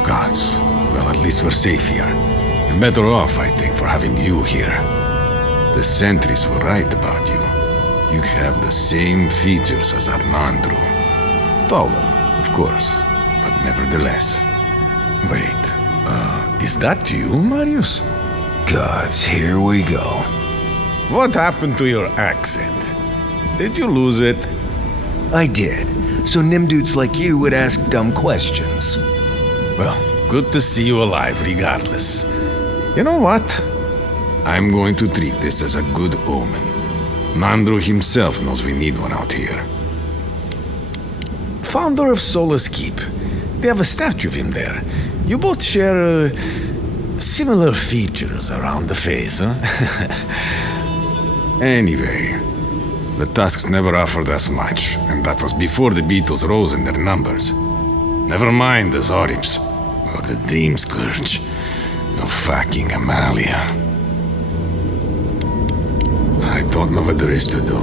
Gods. Well, at least we're safe here. And better off, I think, for having you here. The sentries were right about you. You have the same features as Arnandru. Taller, of course, but nevertheless. Wait, is that you, Marius? Gods, here we go. What happened to your accent? Did you lose it? I did. So Nimdudes like you would ask dumb questions. Well, good to see you alive regardless. You know what? I'm going to treat this as a good omen. Nandru himself knows we need one out here. Founder of Solace Keep. They have a statue of him there. You both share similar features around the face, huh? Anyway, the Tusks never offered us much, and that was before the Beetles rose in their numbers. Never mind the Zorips, or the Dream Scourge, or fucking Amalia. I don't know what there is to do.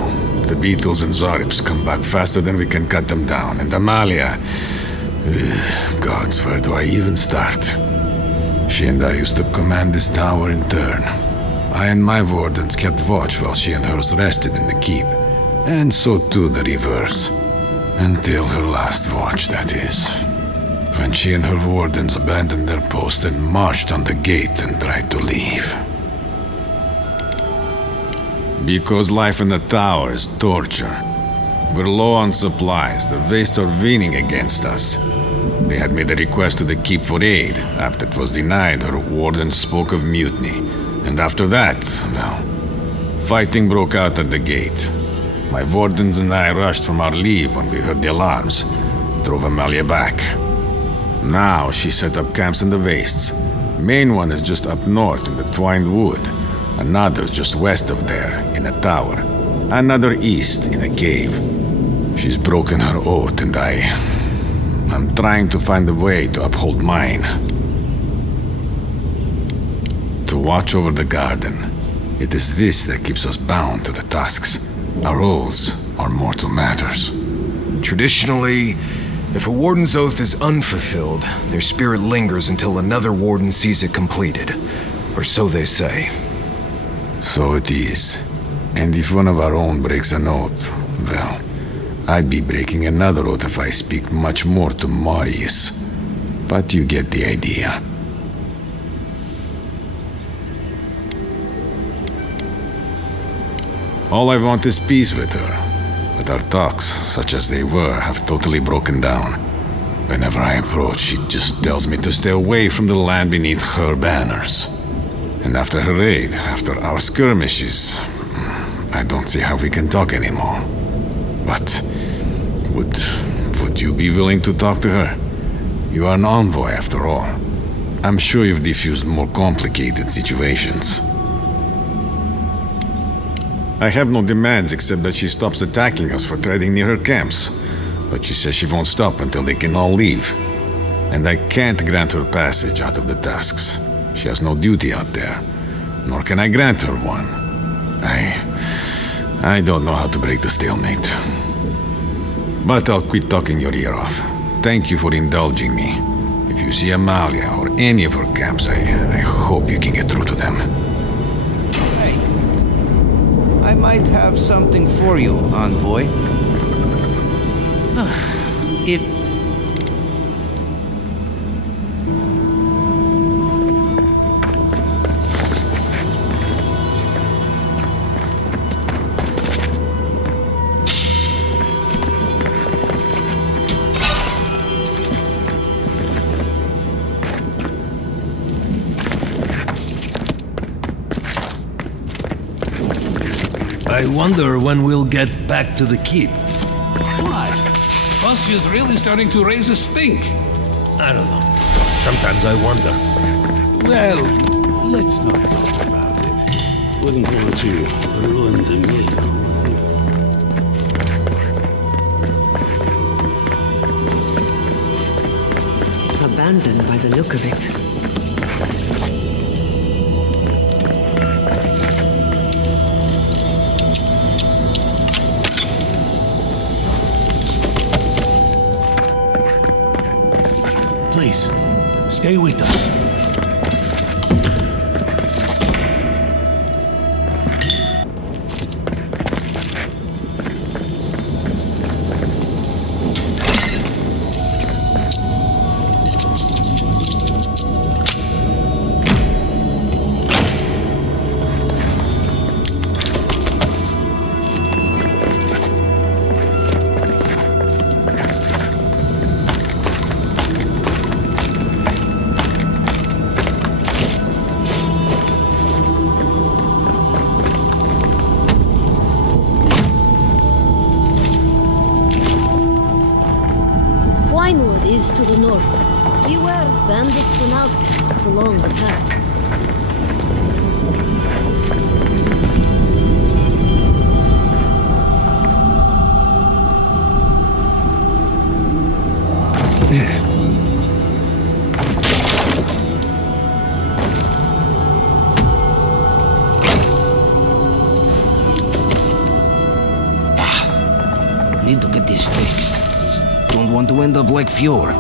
The Beetles and Zorips come back faster than we can cut them down, and Amalia... Gods, where do I even start? She and I used to command this tower in turn. I and my wardens kept watch while she and hers rested in the keep, and so too the reverse. Until her last watch, that is. When she and her wardens abandoned their post and marched on the gate and tried to leave. Because life in the tower is torture. We're low on supplies, the Waste are winning against us. They had made a request to the keep for aid. After it was denied, her wardens spoke of mutiny. And after that, well, fighting broke out at the gate. My wardens and I rushed from our leave when we heard the alarms. Drove Amalia back. Now she set up camps in the wastes. Main one is just up north in the Twined Wood. Another's just west of there, in a tower. Another east, in a cave. She's broken her oath, and I'm trying to find a way to uphold mine. To watch over the garden. It is this that keeps us bound to the Tusks. Our oaths are mortal matters. Traditionally, if a warden's oath is unfulfilled, their spirit lingers until another warden sees it completed. Or so they say. So it is. And if one of our own breaks an oath, well, I'd be breaking another oath if I speak much more to Marius. But you get the idea. All I want is peace with her. But our talks, such as they were, have totally broken down. Whenever I approach, she just tells me to stay away from the land beneath her banners. And after her raid, after our skirmishes, I don't see how we can talk anymore. But would you be willing to talk to her? You are an envoy, after all. I'm sure you've diffused more complicated situations. I have no demands except that she stops attacking us for treading near her camps. But she says she won't stop until they can all leave. And I can't grant her passage out of the Tusks. She has no duty out there. Nor can I grant her one. I don't know how to break the stalemate. But I'll quit talking your ear off. Thank you for indulging me. If you see Amalia or any of her camps, I hope you can get through to them. Hey, I might have something for you, envoy. If... I wonder when we'll get back to the keep. Why? Ossia's really starting to raise a stink. I don't know. Sometimes I wonder. Well, let's not talk about it. Wouldn't want to ruin the meal. Abandoned by the look of it. Please, stay with us. Is to the north. Beware bandits and outcasts along the paths. Need to get this fixed. Don't want to end up like Fiora.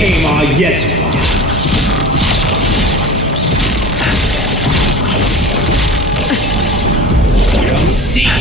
became our Yezra. You'll see.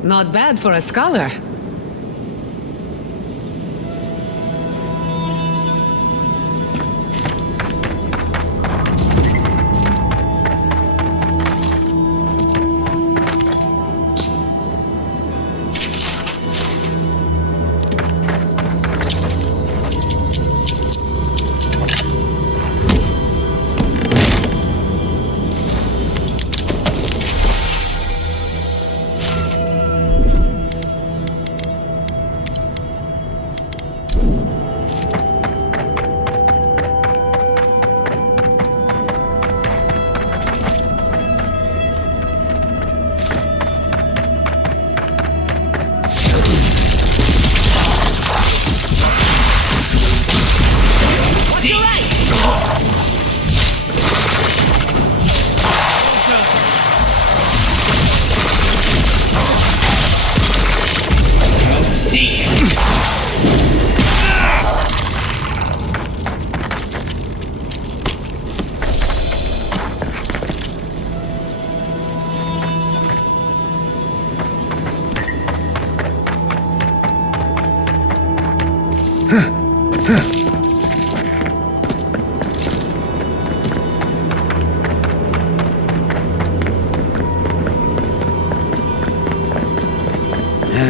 Not bad for a scholar.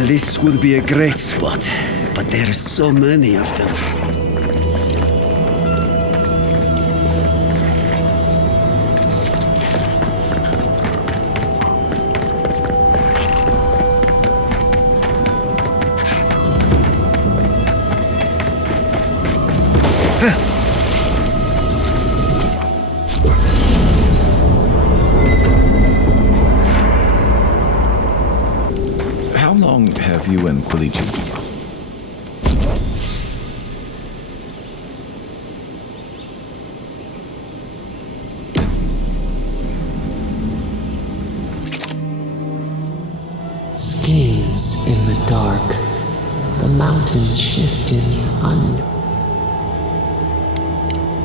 This would be a great spot, but there are so many of them. you and Quilichi. Schemes in the dark. The mountains shifting under.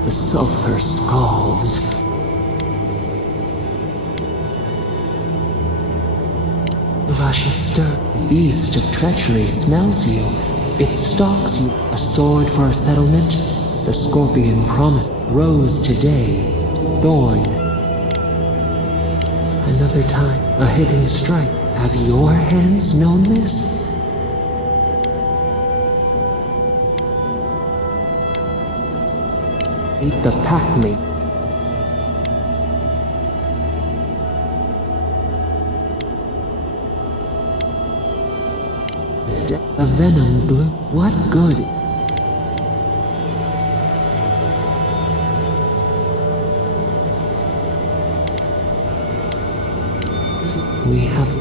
The sulfur scalds. The rushy stir. Beast of treachery smells you. It stalks you. A sword for a settlement. The scorpion promise. Rose today. Thorn. Another time. A hidden strike. Have your hands known this? Eat the pack meat. The venom blue. What good? We have.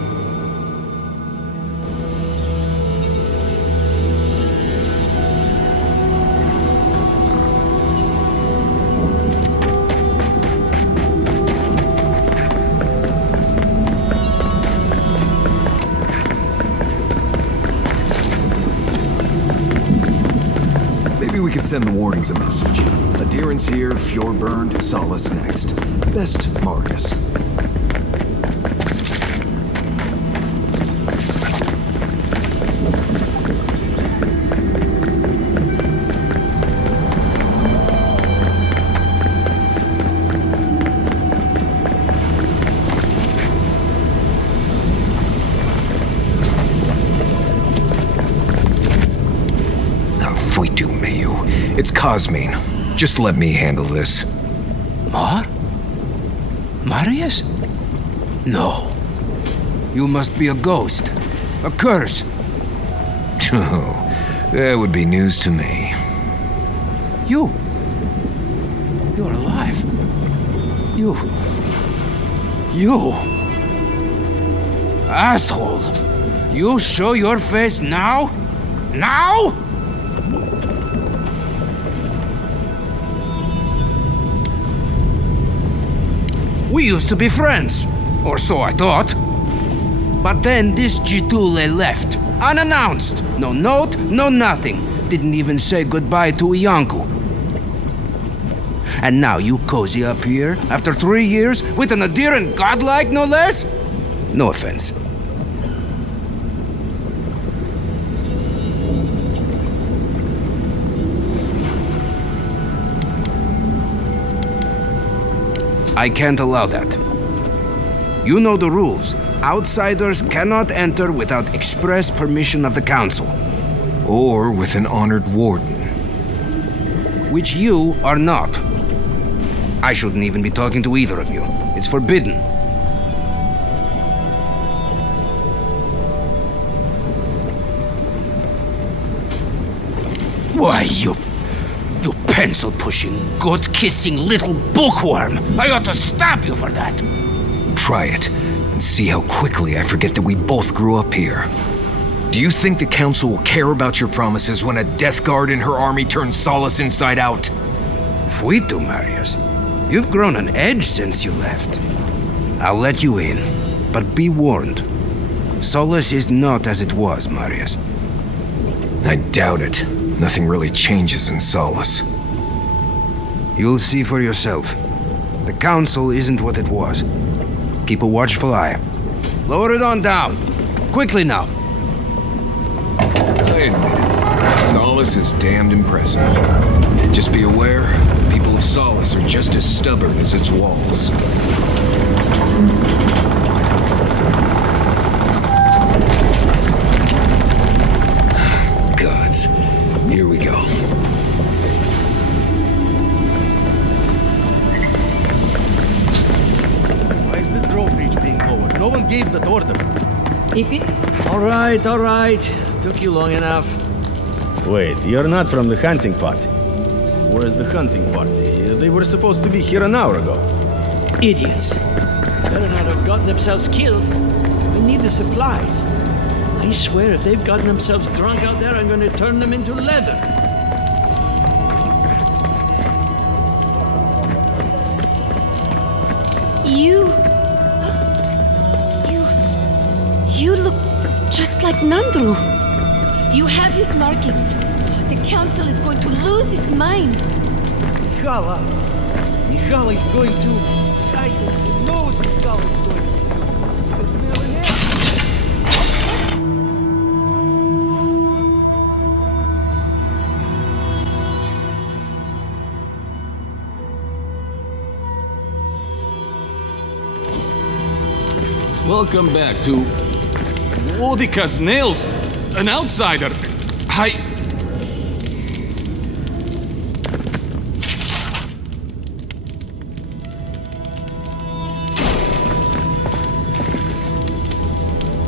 Send the wardens a message. Adherence here, Fjord burned, Solace next. Best, Marius. It's Cosmine. Just let me handle this. Marius? No. You must be a ghost. A curse. Oh, that would be news to me. You're alive. You... Asshole! You show your face now? Now? We used to be friends, or so I thought. But then this Jitule left, unannounced. No note, no nothing. Didn't even say goodbye to Iancu. And now you cozy up here, after 3 years, with an adherent godlike, no less? No offense. I can't allow that. You know the rules. Outsiders cannot enter without express permission of the council. Or with an honored warden. Which you are not. I shouldn't even be talking to either of you. It's forbidden. Why, you pencil-pushing, goat-kissing little bookworm! I ought to stab you for that! Try it, and see how quickly I forget that we both grew up here. Do you think the Council will care about your promises when a Death Guard in her army turns Solace inside out? Fuito, Marius. You've grown an edge since you left. I'll let you in, but be warned. Solace is not as it was, Marius. I doubt it. Nothing really changes in Solace. You'll see for yourself. The Council isn't what it was. Keep a watchful eye. Lower it on down. Quickly now. I admit it. Solace is damned impressive. Just be aware, people of Solace are just as stubborn as its walls. Gods. Here we go. Why is the drawbridge being lowered? No one gave that order. Ify? All right. Took you long enough. Wait, you're not from the hunting party. Where's the hunting party? They were supposed to be here an hour ago. Idiots. Better not have gotten themselves killed. We need the supplies. I swear if they've gotten themselves drunk out there, I'm going to turn them into leather. You look just like Nandru. You have his markings. The council is going to lose its mind. Mihala is going to... I don't know what Mihala is going to do. This has never happened. Welcome back to Wodika's Nails, an outsider.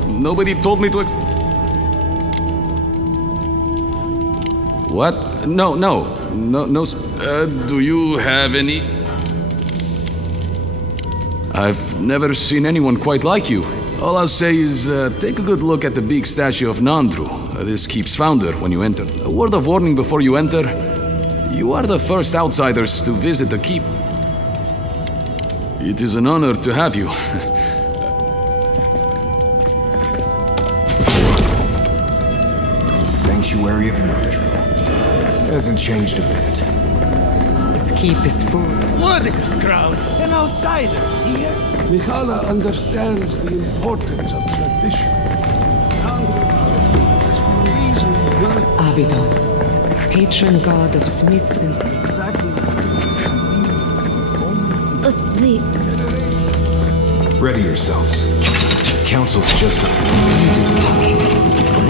Nobody told me to What? No. Do you have any? I've never seen anyone quite like you. All I'll say is, take a good look at the big statue of Nandru, this keep's founder, when you enter. A word of warning before you enter. You are the first outsiders to visit the keep. It is an honor to have you. The sanctuary of Nandru hasn't changed a bit. This keep is full. Wodika's crown, an outsider here. Mihala understands the importance of tradition. Abaddon, patron god of smiths and... Exactly. Ready yourselves. The council's just up. You do the talking.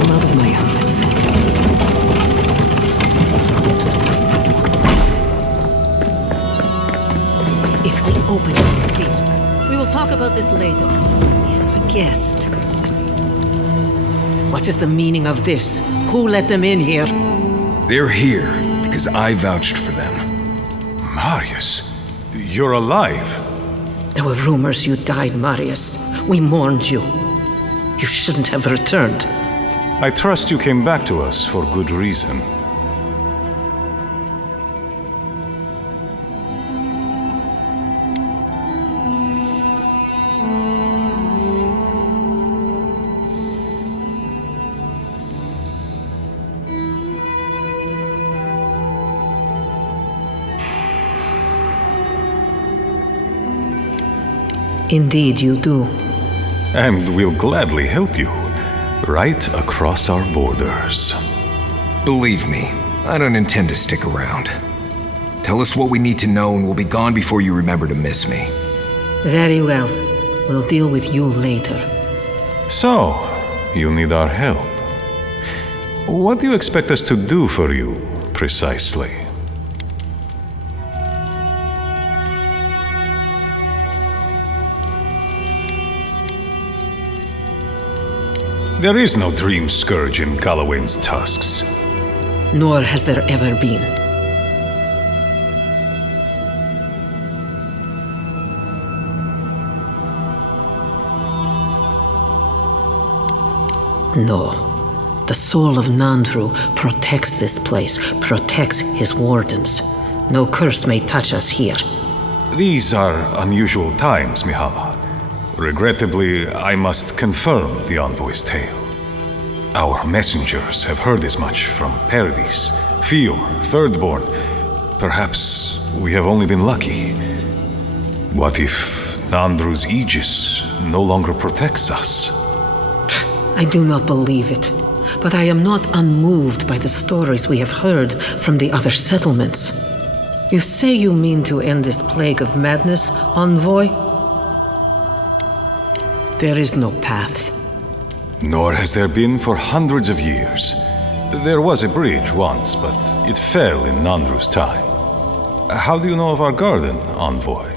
I'm out of my element. If we open the gates, we will talk about this later. We have a guest. What is the meaning of this? Who let them in here? They're here because I vouched for them. Marius, you're alive. There were rumors you died, Marius. We mourned you. You shouldn't have returned. I trust you came back to us for good reason. Indeed, you do. And we'll gladly help you. Right across our borders. Believe me, I don't intend to stick around. Tell us what we need to know and we'll be gone before you remember to miss me. Very well. We'll deal with you later. So, you need our help. What do you expect us to do for you, precisely? There is no dream scourge in Galawain's tusks. Nor has there ever been. No. The soul of Nandru protects this place, protects his wardens. No curse may touch us here. These are unusual times, Mihala. Regrettably, I must confirm the envoy's tale. Our messengers have heard as much from Paradis, Fior, Thirdborn. Perhaps we have only been lucky. What if Nandru's aegis no longer protects us? I do not believe it, but I am not unmoved by the stories we have heard from the other settlements. You say you mean to end this plague of madness, envoy? There is no path. Nor has there been for hundreds of years. There was a bridge once, but it fell in Nandru's time. How do you know of our garden, envoy?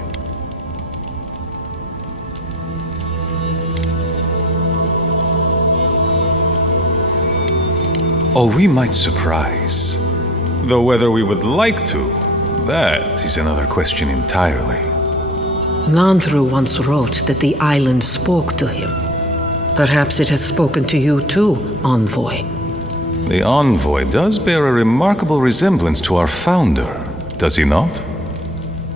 Oh, we might surprise. Though whether we would like to, that is another question entirely. Nandru once wrote that the island spoke to him. Perhaps it has spoken to you too, Envoy. The Envoy does bear a remarkable resemblance to our founder, does he not?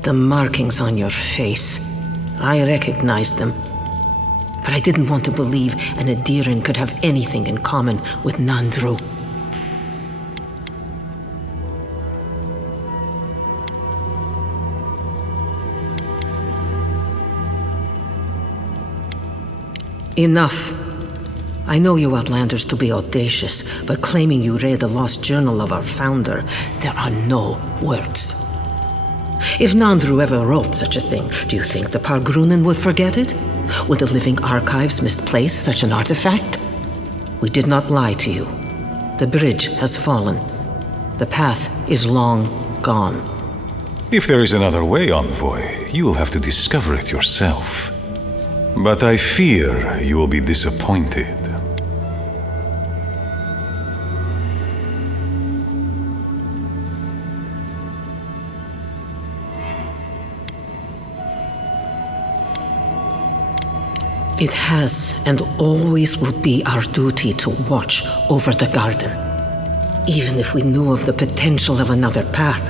The markings on your face. I recognized them. But I didn't want to believe an Adiran could have anything in common with Nandru. Enough. I know you Outlanders to be audacious, but claiming you read the lost journal of our founder, there are no words. If Nandru ever wrote such a thing, do you think the Pargrunen would forget it? Would the living archives misplace such an artifact? We did not lie to you. The bridge has fallen. The path is long gone. If there is another way, Envoy, you will have to discover it yourself. But I fear you will be disappointed. It has and always will be our duty to watch over the garden. Even if we knew of the potential of another path,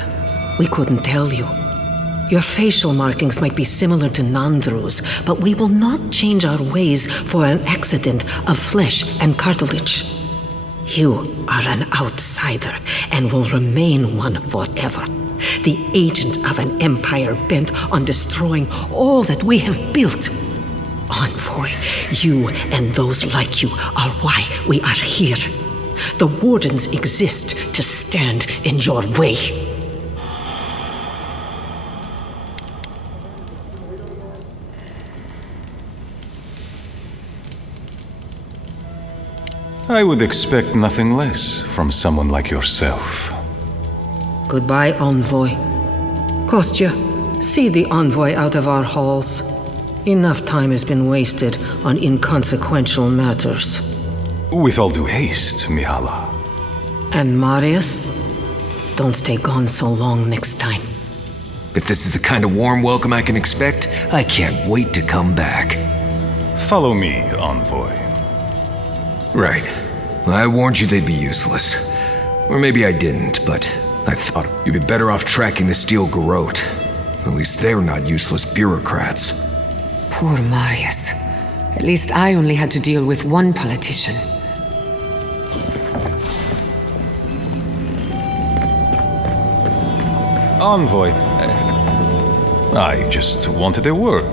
we couldn't tell you. Your facial markings might be similar to Nandru's, but we will not change our ways for an accident of flesh and cartilage. You are an outsider and will remain one forever. The agent of an empire bent on destroying all that we have built. Envoy, you and those like you are why we are here. The Wardens exist to stand in your way. I would expect nothing less from someone like yourself. Goodbye, Envoy. Kostya, see the Envoy out of our halls. Enough time has been wasted on inconsequential matters. With all due haste, Mihala. And Marius, don't stay gone so long next time. If this is the kind of warm welcome I can expect, I can't wait to come back. Follow me, Envoy. Right. I warned you they'd be useless. Or maybe I didn't, but I thought you'd be better off tracking the Steel Garrote. At least they're not useless bureaucrats. Poor Marius. At least I only had to deal with one politician. Envoy, I just wanted a word.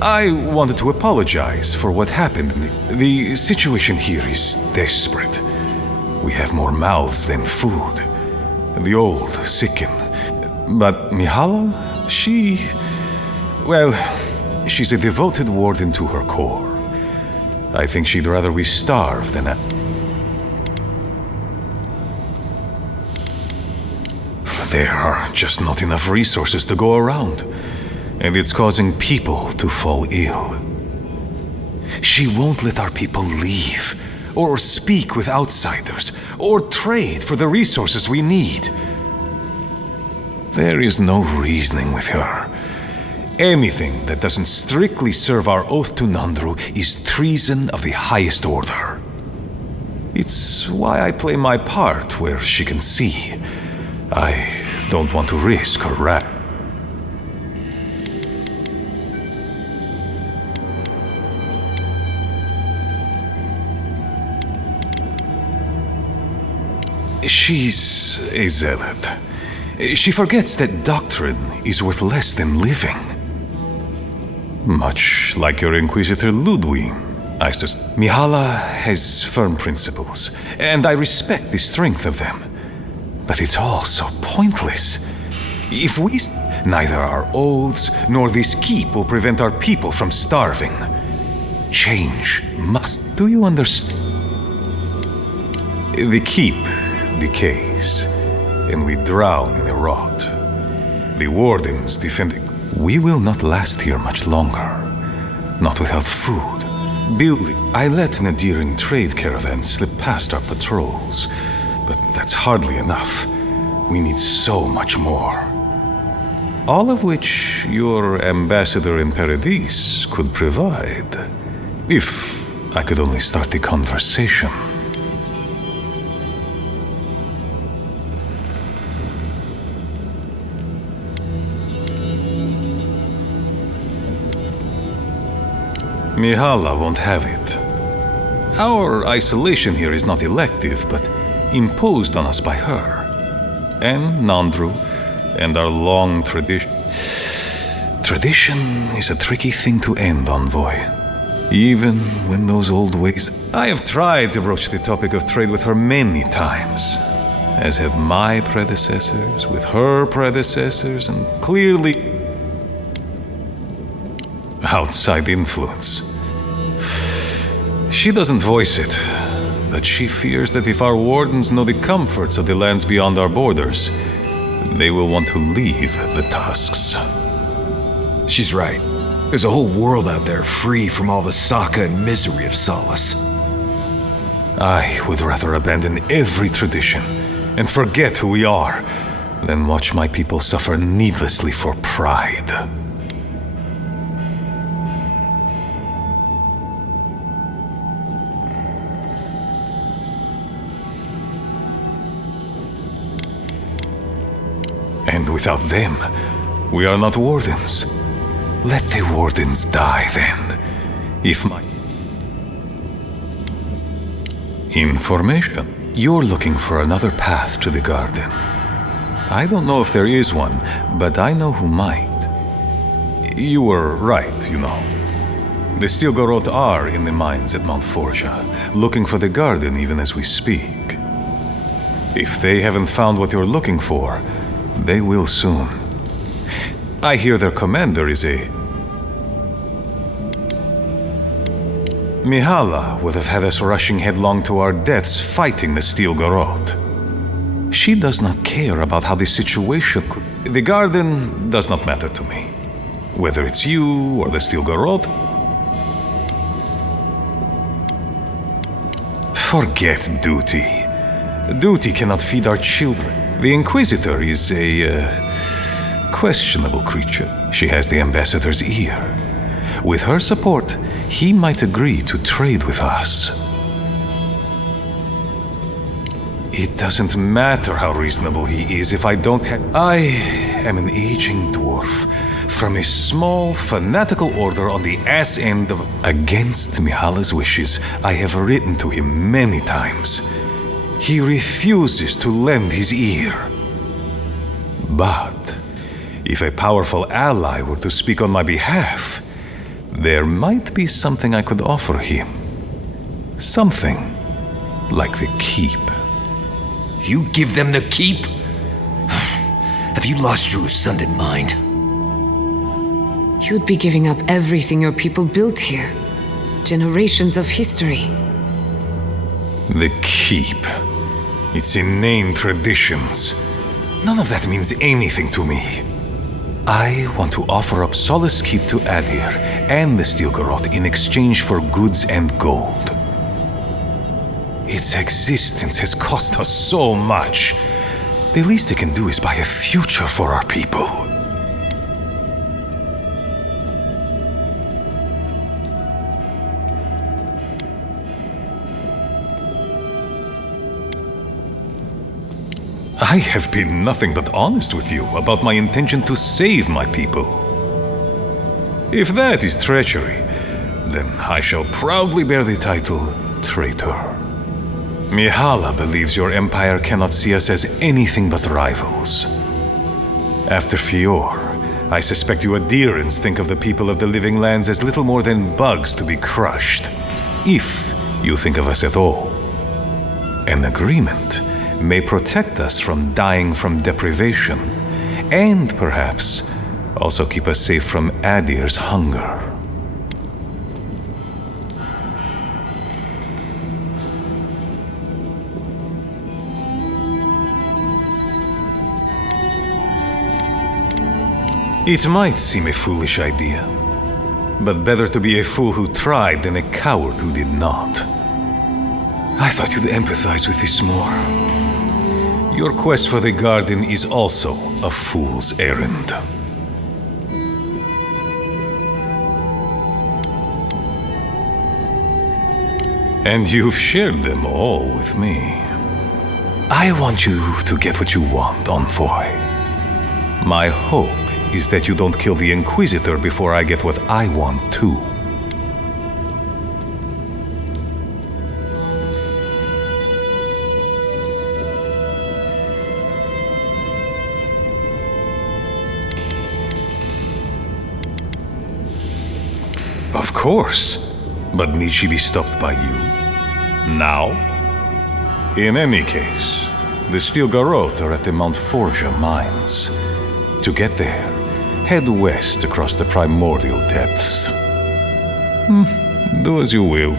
I wanted to apologize for what happened. The situation here is desperate. We have more mouths than food. The old sicken. But Mihala, she's a devoted warden to her core. I think she'd rather we starve than There are just not enough resources to go around. And it's causing people to fall ill. She won't let our people leave, or speak with outsiders, or trade for the resources we need. There is no reasoning with her. Anything that doesn't strictly serve our oath to Nandru is treason of the highest order. It's why I play my part where she can see. I don't want to risk her wrath. She's a zealot. She forgets that doctrine is worth less than living. Much like your Inquisitor Ludwig, Mihala has firm principles, and I respect the strength of them. But it's all so pointless. If we... Neither our oaths nor this keep will prevent our people from starving. Change must... Do you understand? The keep decays, and we drown in a rot. The wardens defend... We will not last here much longer. Not without food. I let Nadiran trade caravans slip past our patrols, but... That's hardly enough. We need so much more. all of which your ambassador in Paradis could provide. If I could only start the conversation. Mihala won't have it. Our isolation here is not elective, but imposed on us by her. And Nandru, and our long tradition. Tradition is a tricky thing to end, Envoy. Even when those old ways... I have tried to broach the topic of trade with her many times, as have my predecessors with her predecessors, and clearly... outside influence. She doesn't voice it, but she fears that if our wardens know the comforts of the lands beyond our borders, they will want to leave the Tusks. She's right. There's a whole world out there free from all the Saka and misery of Solace. I would rather abandon every tradition and forget who we are than watch my people suffer needlessly for pride. And without them, we are not wardens. Let the wardens die then. If my... Information. You're looking for another path to the garden. I don't know if there is one, but I know who might. You were right, you know. The Stilgarot are in the mines at Mount Forja, looking for the garden even as we speak. If they haven't found what you're looking for, they will soon. I hear their commander is a... Mihala would have had us rushing headlong to our deaths fighting the Stilgarot. She does not care about how the situation could... The garden does not matter to me. Whether it's you or the Stilgarot... Forget duty. Duty cannot feed our children. The Inquisitor is a questionable creature. She has the ambassador's ear. With her support, he might agree to trade with us. It doesn't matter how reasonable he is if I don't have... I am an aging dwarf from a small, fanatical order on the ass end of... Against Mihala's wishes, I have written to him many times. He refuses to lend his ear. But if a powerful ally were to speak on my behalf, there might be something I could offer him. Something like the keep. You give them the keep? Have you lost your Sunday mind? You'd be giving up everything your people built here. Generations of history. The keep. Its inane traditions. None of that means anything to me. I want to offer up Solace Keep to Adir and the Stilgarot in exchange for goods and gold. Its existence has cost us so much. The least it can do is buy a future for our people. I have been nothing but honest with you about my intention to save my people. If that is treachery, then I shall proudly bear the title traitor. Mihala believes your empire cannot see us as anything but rivals. After Fior, I suspect you Adirans think of the people of the Living Lands as little more than bugs to be crushed, if you think of us at all. An agreement may protect us from dying from deprivation, and perhaps also keep us safe from Adir's hunger. It might seem a foolish idea, but better to be a fool who tried than a coward who did not. I thought you'd empathize with this more. Your quest for the garden is also a fool's errand. And you've shared them all with me. I want you to get what you want, Envoy. My hope is that you don't kill the Inquisitor before I get what I want too. Of course, but need she be stopped by you? Now? In any case, the Steel Garrote are at the Mount Forja mines. To get there, head west across the primordial depths. Do as you will.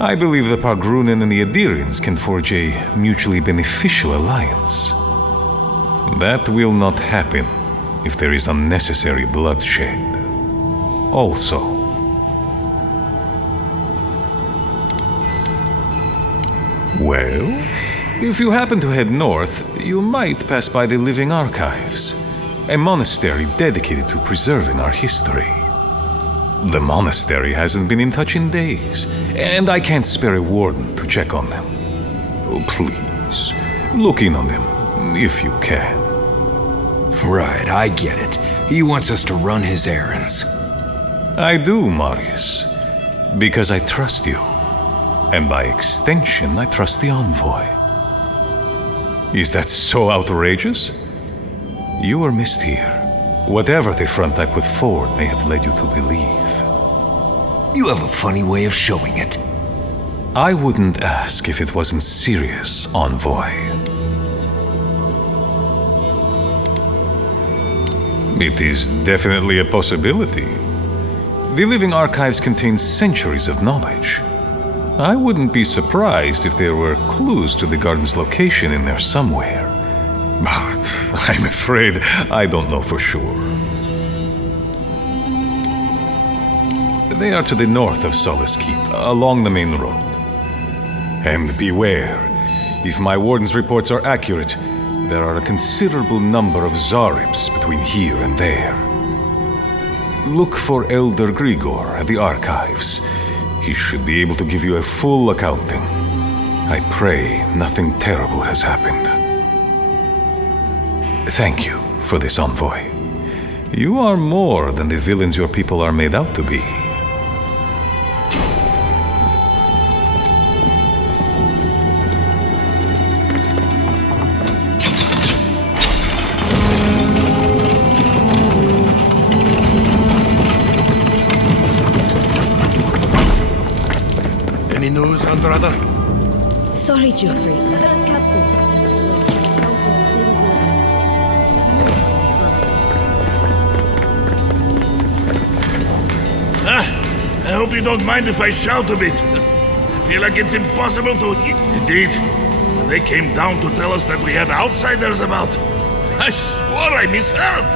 I believe the Pargrunen and the Adirians can forge a mutually beneficial alliance. That will not happen if there is unnecessary bloodshed. Also, well, if you happen to head north, you might pass by the Living Archives, a monastery dedicated to preserving our history. The monastery hasn't been in touch in days, and I can't spare a warden to check on them. Oh, please, look in on them, if you can. Right, I get it. He wants us to run his errands. I do, Marius, because I trust you. And by extension, I trust the Envoy. Is that so outrageous? You were missed here. Whatever the front I put forward may have led you to believe. You have a funny way of showing it. I wouldn't ask if it wasn't serious, Envoy. It is definitely a possibility. The Living Archives contain centuries of knowledge. I wouldn't be surprised if there were clues to the garden's location in there somewhere. But I'm afraid I don't know for sure. They are to the north of Solace Keep, along the main road. And beware, if my warden's reports are accurate, there are a considerable number of Zaribs between here and there. Look for Elder Grigor at the Archives. He should be able to give you a full accounting. I pray nothing terrible has happened. Thank you for this, Envoy. You are more than the villains your people are made out to be. Sorry, Geoffrey. Captain. The council still I hope you don't mind if I shout a bit. I feel like it's impossible to... Indeed. When they came down to tell us that we had outsiders about, I swore I misheard.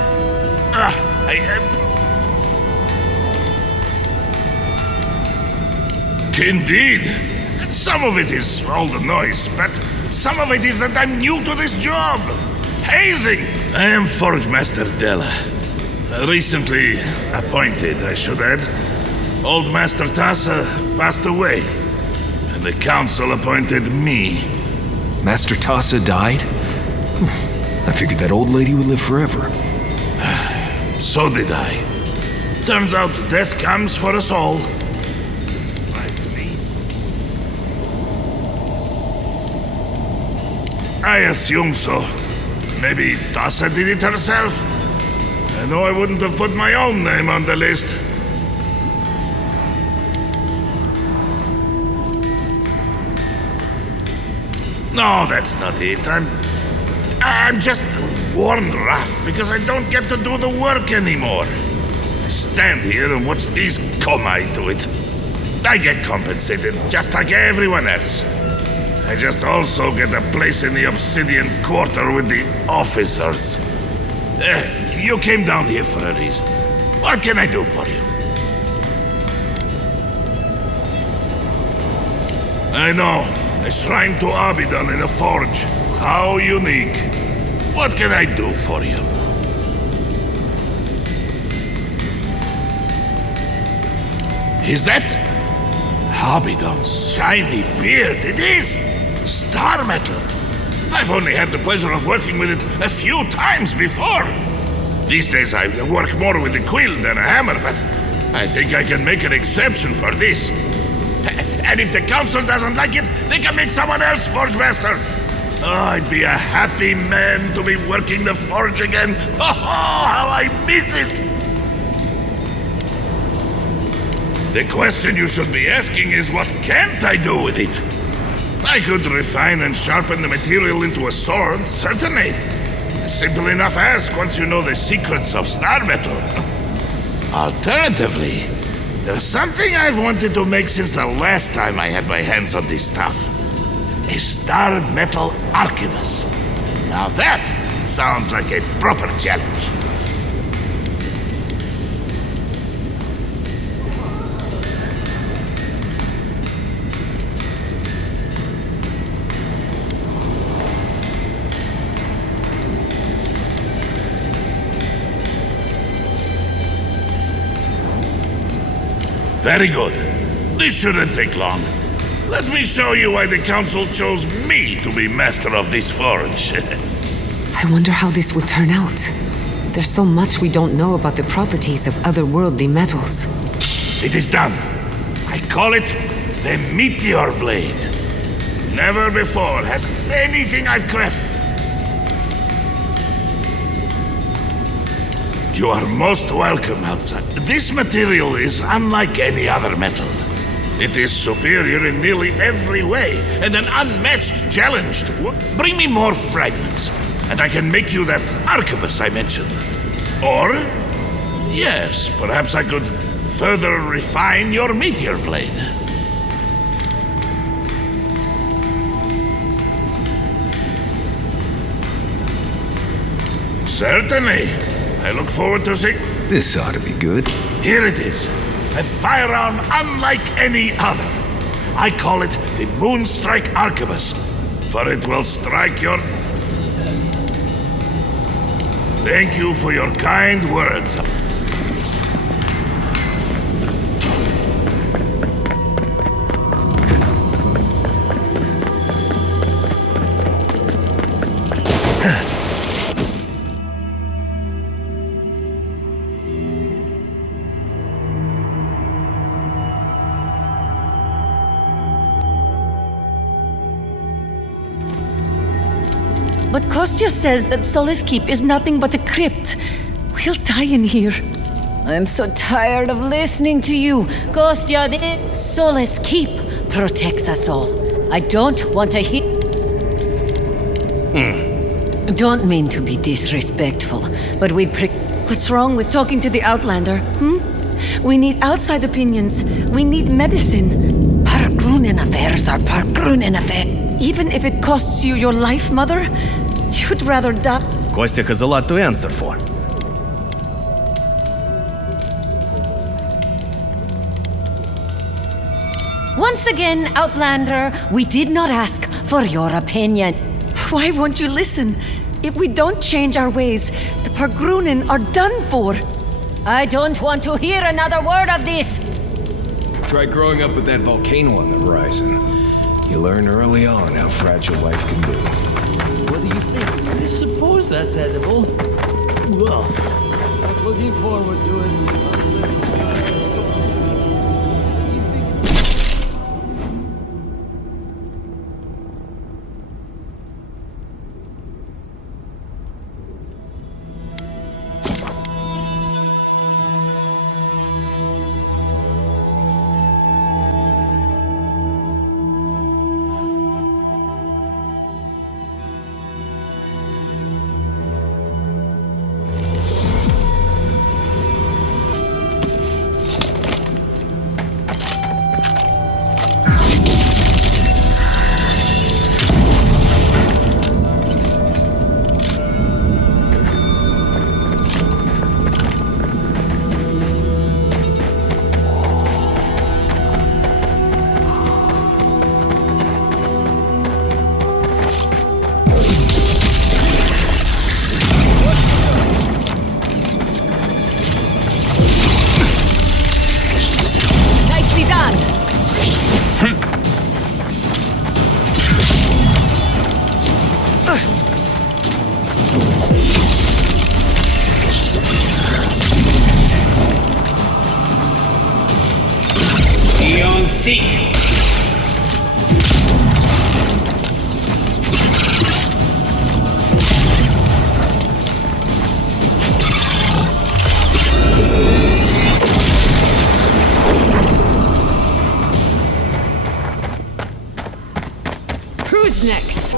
Indeed. Some of it is all the noise, but some of it is that I'm new to this job. Hazing! I am Forge Master Della. Recently appointed, I should add. Old Master Tassa passed away, and the council appointed me. Master Tassa died? I figured that old lady would live forever. So did I. Turns out death comes for us all. I assume so. Maybe Tassa did it herself. I know I wouldn't have put my own name on the list. No, that's not it. I'm just worn rough because I don't get to do the work anymore. I stand here and watch these Komai do it. I get compensated just like everyone else. I just also get a place in the Obsidian Quarter with the officers. You came down here for a reason. What can I do for you? I know. A shrine to Abidan in a forge. How unique. What can I do for you? Is that Abidon's shiny beard, it is! Star metal! I've only had the pleasure of working with it a few times before. These days I work more with a quill than a hammer, but I think I can make an exception for this. And if the council doesn't like it, they can make someone else Forge Master. Oh, I'd be a happy man to be working the forge again. Oh, how I miss it! The question you should be asking is, what can't I do with it? I could refine and sharpen the material into a sword, certainly. A simple enough ask once you know the secrets of star metal. Alternatively, there's something I've wanted to make since the last time I had my hands on this stuff. A star metal arquebus. Now that sounds like a proper challenge. Very good. This shouldn't take long. Let me show you why the council chose me to be master of this forge. I wonder how this will turn out. There's so much we don't know about the properties of otherworldly metals. It is done. I call it the Meteor Blade. Never before has anything I've crafted. You are most welcome outside. This material is unlike any other metal. It is superior in nearly every way, and an unmatched challenge to bring me more fragments, and I can make you that arquebus I mentioned. Or, yes, perhaps I could further refine your meteor blade. Certainly. I look forward to seeing... This ought to be good. Here it is. A firearm unlike any other. I call it the Moonstrike Arquebus, for it will strike your... Thank you for your kind words. But Kostya says that Solace Keep is nothing but a crypt. We'll die in here. I'm so tired of listening to you. Kostya, the Solace Keep protects us all. I don't want to hear... Don't mean to be disrespectful, but What's wrong with talking to the Outlander, We need outside opinions. We need medicine. Pargrunen affairs are Pargrunen affairs. Even if it costs you your life, Mother, you'd rather die. Kostya has a lot to answer for. Once again, Outlander, we did not ask for your opinion. Why won't you listen? If we don't change our ways, the Pargrunen are done for. I don't want to hear another word of this. Try growing up with that volcano on the horizon. You learn early on how fragile life can be. What do you think? I suppose that's edible. Well, looking forward to it. seek! Who's next?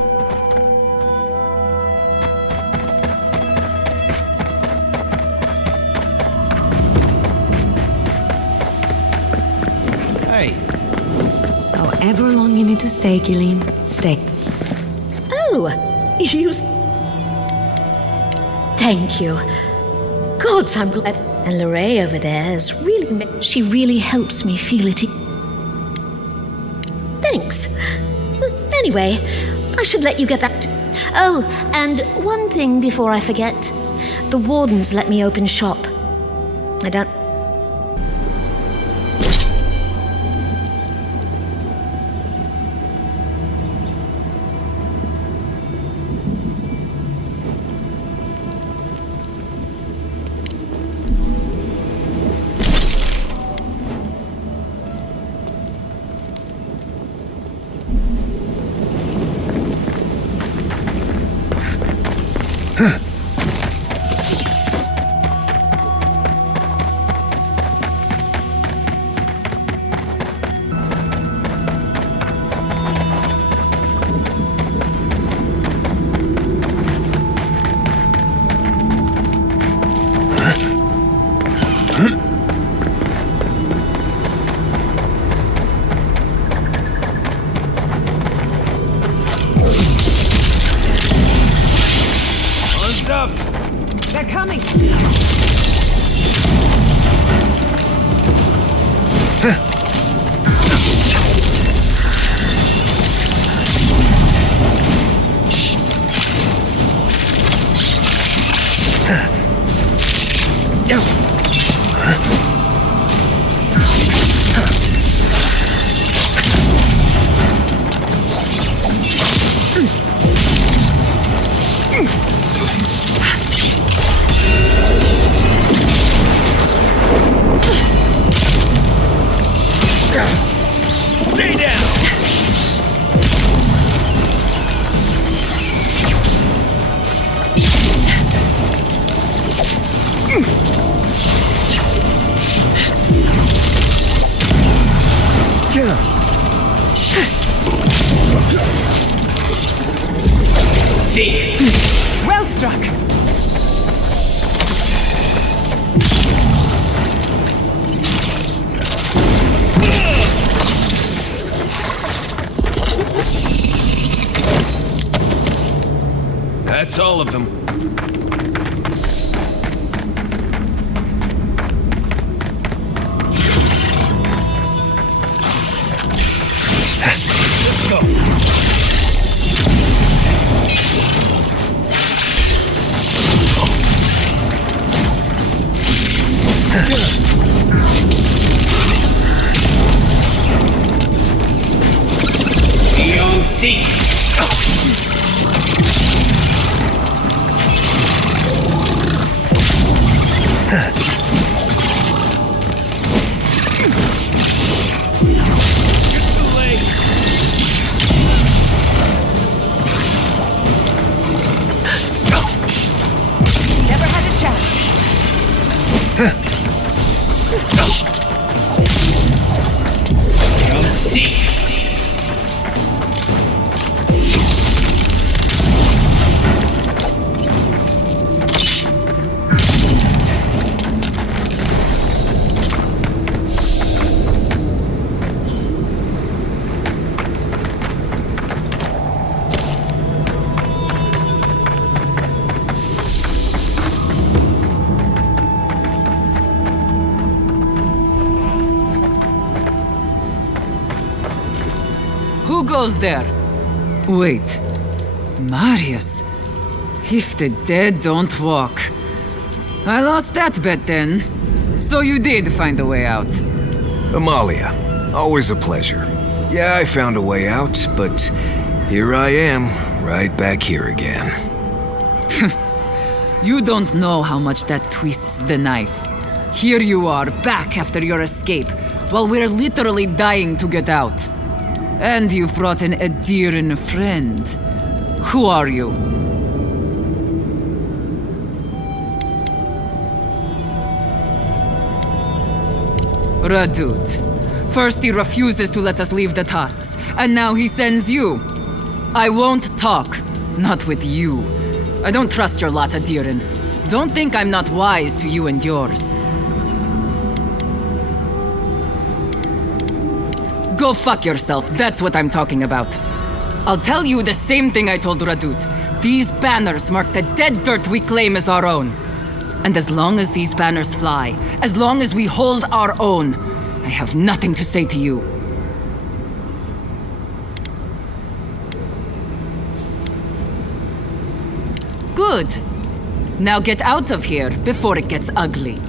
Hey. However long you need to stay, Gillian, stay. Oh, you... Thank you. God, I'm glad. And Lorraine over there is really... She really helps me feel it. Thanks. Well, anyway, I should let you get back to... Oh, and one thing before I forget. The wardens let me open shop. I don't... They're coming! Stay down! Seek! Well struck! That's all of them. Let's go! Beyond seek! Never had a chance. Beyond seek! Who goes there? Wait. Marius. If the dead don't walk. I lost that bet then. So you did find a way out. Amalia, always a pleasure. Yeah, I found a way out, but here I am, right back here again. You don't know how much that twists the knife. Here you are, back after your escape, while we're literally dying to get out. And you've brought an Adiran friend. Who are you? Radut. First he refuses to let us leave the tusks, and now he sends you. I won't talk. Not with you. I don't trust your lot, Adiran. Don't think I'm not wise to you and yours. Go fuck yourself, that's what I'm talking about. I'll tell you the same thing I told Radut. These banners mark the dead dirt we claim as our own. And as long as these banners fly, as long as we hold our own, I have nothing to say to you. Good. Now get out of here before it gets ugly.